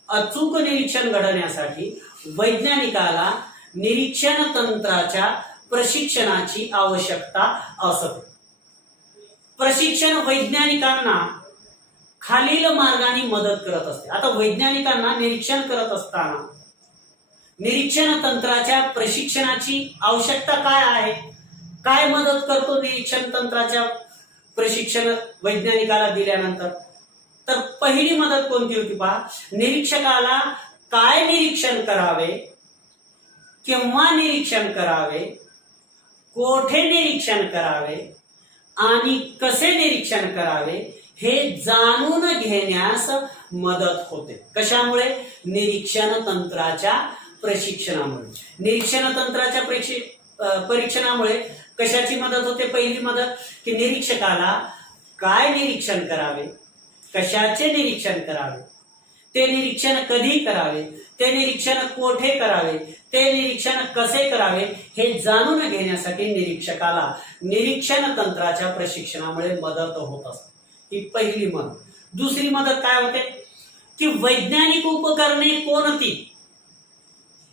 अचूक निरीक्षण घडण्यासाठी वैज्ञानिकाला निरीक्षण तंत्राच्या प्रशिक्षणाची आवश्यकता असते. प्रशिक्षण वैज्ञानिकांना खालील मार्गाने मदत करत असते. आता वैज्ञानिकांना निरीक्षण करत असताना निरीक्षण तंत्राच्या प्रशिक्षणाची आवश्यकता काय आहे? काय मदत करतो निरीक्षण तंत्राच्या प्रशिक्षण वैज्ञानिकाला दिल्यानंतर? तर पहिली मदत कोणती होती पहा. निरीक्षकाला काय निरीक्षण करावे, केव्हा निरीक्षण करावे, कोठे निरीक्षण करावे आणि कसे निरीक्षण करावे हे जाणून घेण्यास मदत होते. कशामुळे? निरीक्षण तंत्राच्या प्रशिक्षणामुळे. निरीक्षण तंत्राच्या परीक्षणामुळे कशाची मदत होते? पहिली मदत की निरीक्षकाला काय निरीक्षण करावे, कशाचे निरीक्षण करावे, ते निरीक्षण कधी करावे, ते निरीक्षण कोठे करावे, ते निरीक्षण कसे करावे हे जाणून घेण्यासाठी निरीक्षकाला निरीक्षण तंत्राच्या प्रशिक्षणामुळे मदत होत असते. ही पहिली मदत. दुसरी मदत काय होते की वैज्ञानिक उपकरणे कोणती,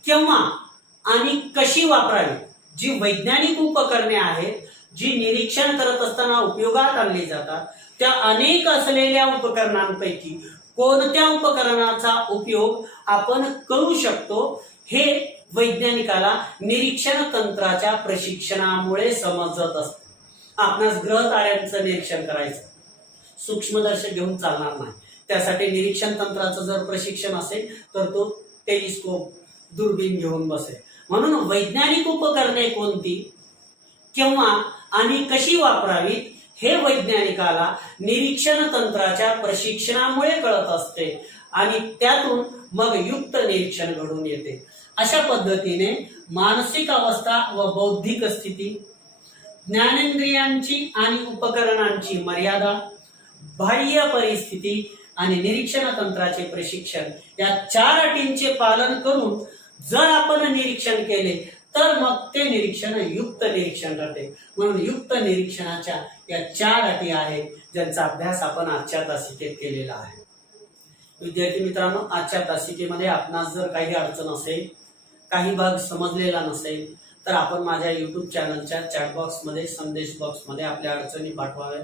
केव्हा आणि कशी वापरावी. जी वैज्ञानिक उपकरणे आहेत, जी निरीक्षण करत असताना उपयोगात आणली जातात, त्या अनेक असलेल्या उपकरणांपैकी कोणत्या उपकरणाचा उपयोग आपण करू शकतो हे वैज्ञानिकाला निरीक्षण तंत्राच्या प्रशिक्षणामुळे समजत असते. आपणास ग्रह ताऱ्यांचं निरीक्षण करायचं, सूक्ष्मदर्शक घेऊन चालणार नाही. त्यासाठी निरीक्षण तंत्राचं जर प्रशिक्षण असेल तर तो टेलिस्कोप, दुर्बीण घेऊन बसेल. म्हणून वैज्ञानिक उपकरणे कोणती, केव्हा आणि कशी वापरावीत हे वैज्ञानिकाला निरीक्षण तंत्राच्या प्रशिक्षणामुळे कळत असते आणि त्यातून मग युक्त निरीक्षण घडून येते. अशा पद्धतीने मानसिक अवस्था व बौद्धिक स्थिती, ज्ञानेंद्रियांची आणि उपकरणांची मर्यादा, बाह्य परिस्थिती आणि निरीक्षण तंत्राचे प्रशिक्षण या 4 अटींचे पालन करून जर आपण निरीक्षण केले तर मग ते निरीक्षण युक्त निरीक्षण ठरते. म्हणून युक्त निरीक्षणाच्या या 4 अटी आहेत ज्यांचा अभ्यास आपण आजच्या तासिकेत केलेला आहे. विद्यार्थी मित्रांनो, आजच्या तासिकेमध्ये आपणास जर काही अडचण असेल, काही भाग समजलेला नसेल तर आपण माझ्या YouTube चॅनलच्या चॅट बॉक्समध्ये, संदेश बॉक्समध्ये आपल्या अडचणी पाठवाव्या.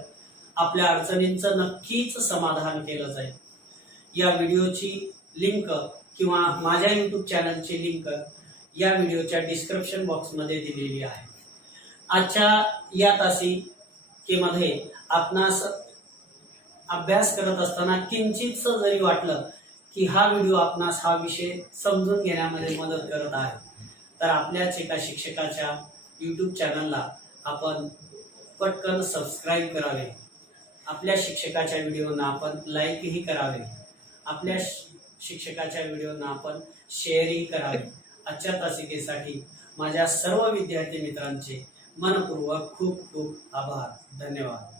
आपल्या अडचणींचं नक्कीच समाधान केलं जाईल. या व्हिडिओची लिंक किंवा माझ्या YouTube चॅनलची लिंक या व्हिडिओच्या डिस्क्रिप्शन बॉक्समध्ये दिलेली आहे. आजच्या या तासिकेमध्ये आपणास अभ्यास करत असताना किंचित जरी वाटलं की हा व्हिडिओ आपणास हा विषय समजून घेण्यामध्ये मदत करत आहे तर आपल्याच एका शिक्षकाच्या YouTube चॅनलला आपण पटकन सबस्क्राईब करावे. आपल्या शिक्षकाच्या व्हिडिओना आपण लाईकही करावे. आपल्या शिक्षकाच्या व्हिडिओना आपण शेअरही करावे. आजच्या तासिकेसाठी माझ्या सर्व विद्यार्थी मित्रांचे मनपूर्वक खूप खूप आभार. धन्यवाद.